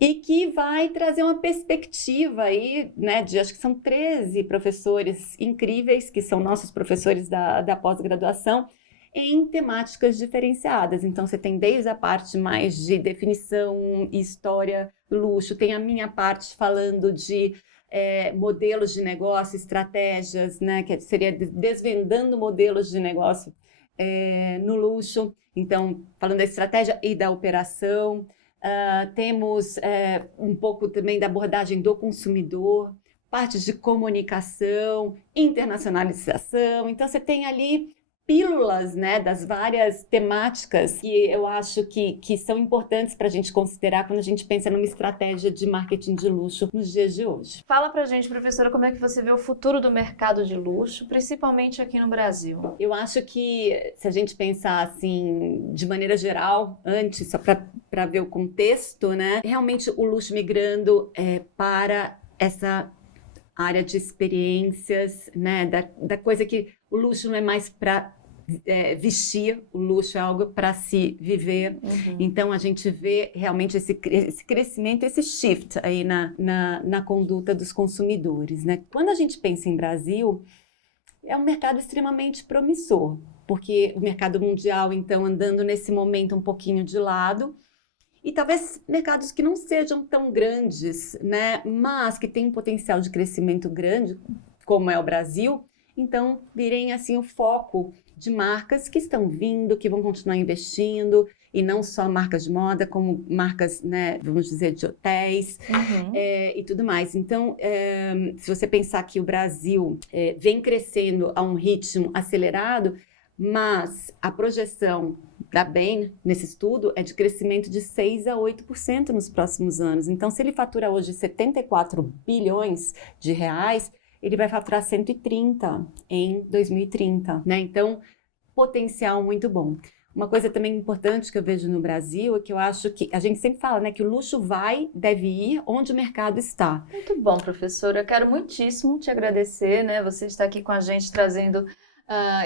e que vai trazer uma perspectiva aí, né, acho que são 13 professores incríveis, que são nossos professores da pós-graduação, em temáticas diferenciadas. Então, você tem desde a parte mais de definição, história, luxo, tem a minha parte falando de modelos de negócio, estratégias, né, que seria desvendando modelos de negócio no luxo. Então, falando da estratégia e da operação. Temos um pouco também da abordagem do consumidor, partes de comunicação, internacionalização. Então, você tem ali pílulas, né, das várias temáticas que eu acho que são importantes para a gente considerar quando a gente pensa numa estratégia de marketing de luxo nos dias de hoje. Fala pra gente, professora, como é que você vê o futuro do mercado de luxo, principalmente aqui no Brasil? Eu acho que, se a gente pensar assim, de maneira geral, antes, só para ver o contexto, né, realmente o luxo migrando para essa área de experiências, né, da coisa que o luxo não é mais para vestir, o luxo é algo para se viver. Então a gente vê realmente esse crescimento, esse shift aí na conduta dos consumidores, né? Quando a gente pensa em Brasil, é um mercado extremamente promissor, porque o mercado mundial, então, andando nesse momento um pouquinho de lado, e talvez mercados que não sejam tão grandes, né, mas que têm um potencial de crescimento grande, como é o Brasil, então virem assim o foco de marcas que estão vindo, que vão continuar investindo, e não só marcas de moda, como marcas, né, vamos dizer, de hotéis e tudo mais. Então, se você pensar que o Brasil vem crescendo a um ritmo acelerado, mas a projeção da Bain, nesse estudo, é de crescimento de 6% a 8% nos próximos anos. Então, se ele fatura hoje 74 bilhões de reais, ele vai faturar 130 em 2030, né? Então, potencial muito bom. Uma coisa também importante que eu vejo no Brasil é que eu acho que a gente sempre fala, né, que o luxo deve ir onde o mercado está. Muito bom, professora. Eu quero muitíssimo te agradecer, né? Você está aqui com a gente trazendo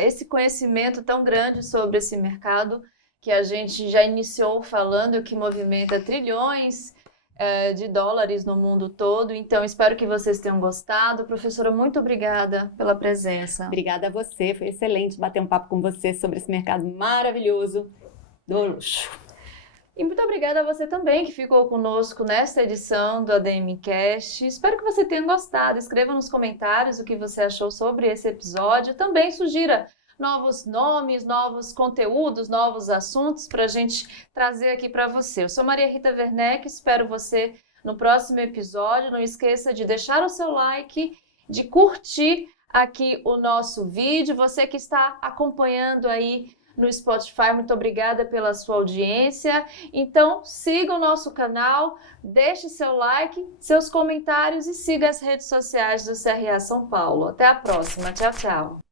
esse conhecimento tão grande sobre esse mercado que a gente já iniciou falando, que movimenta trilhões de dólares no mundo todo. Então, espero que vocês tenham gostado. Professora, muito obrigada pela presença. Obrigada a você. Foi excelente bater um papo com você sobre esse mercado maravilhoso do luxo. E muito obrigada a você também que ficou conosco nesta edição do ADMcast. Espero que você tenha gostado. Escreva nos comentários o que você achou sobre esse episódio. Também sugira novos nomes, novos conteúdos, novos assuntos para a gente trazer aqui para você. Eu sou Maria Rita Werneck, espero você no próximo episódio. Não esqueça de deixar o seu like, de curtir aqui o nosso vídeo. Você que está acompanhando aí no Spotify, muito obrigada pela sua audiência. Então, siga o nosso canal, deixe seu like, seus comentários e siga as redes sociais do CRA São Paulo. Até a próxima. Tchau, tchau.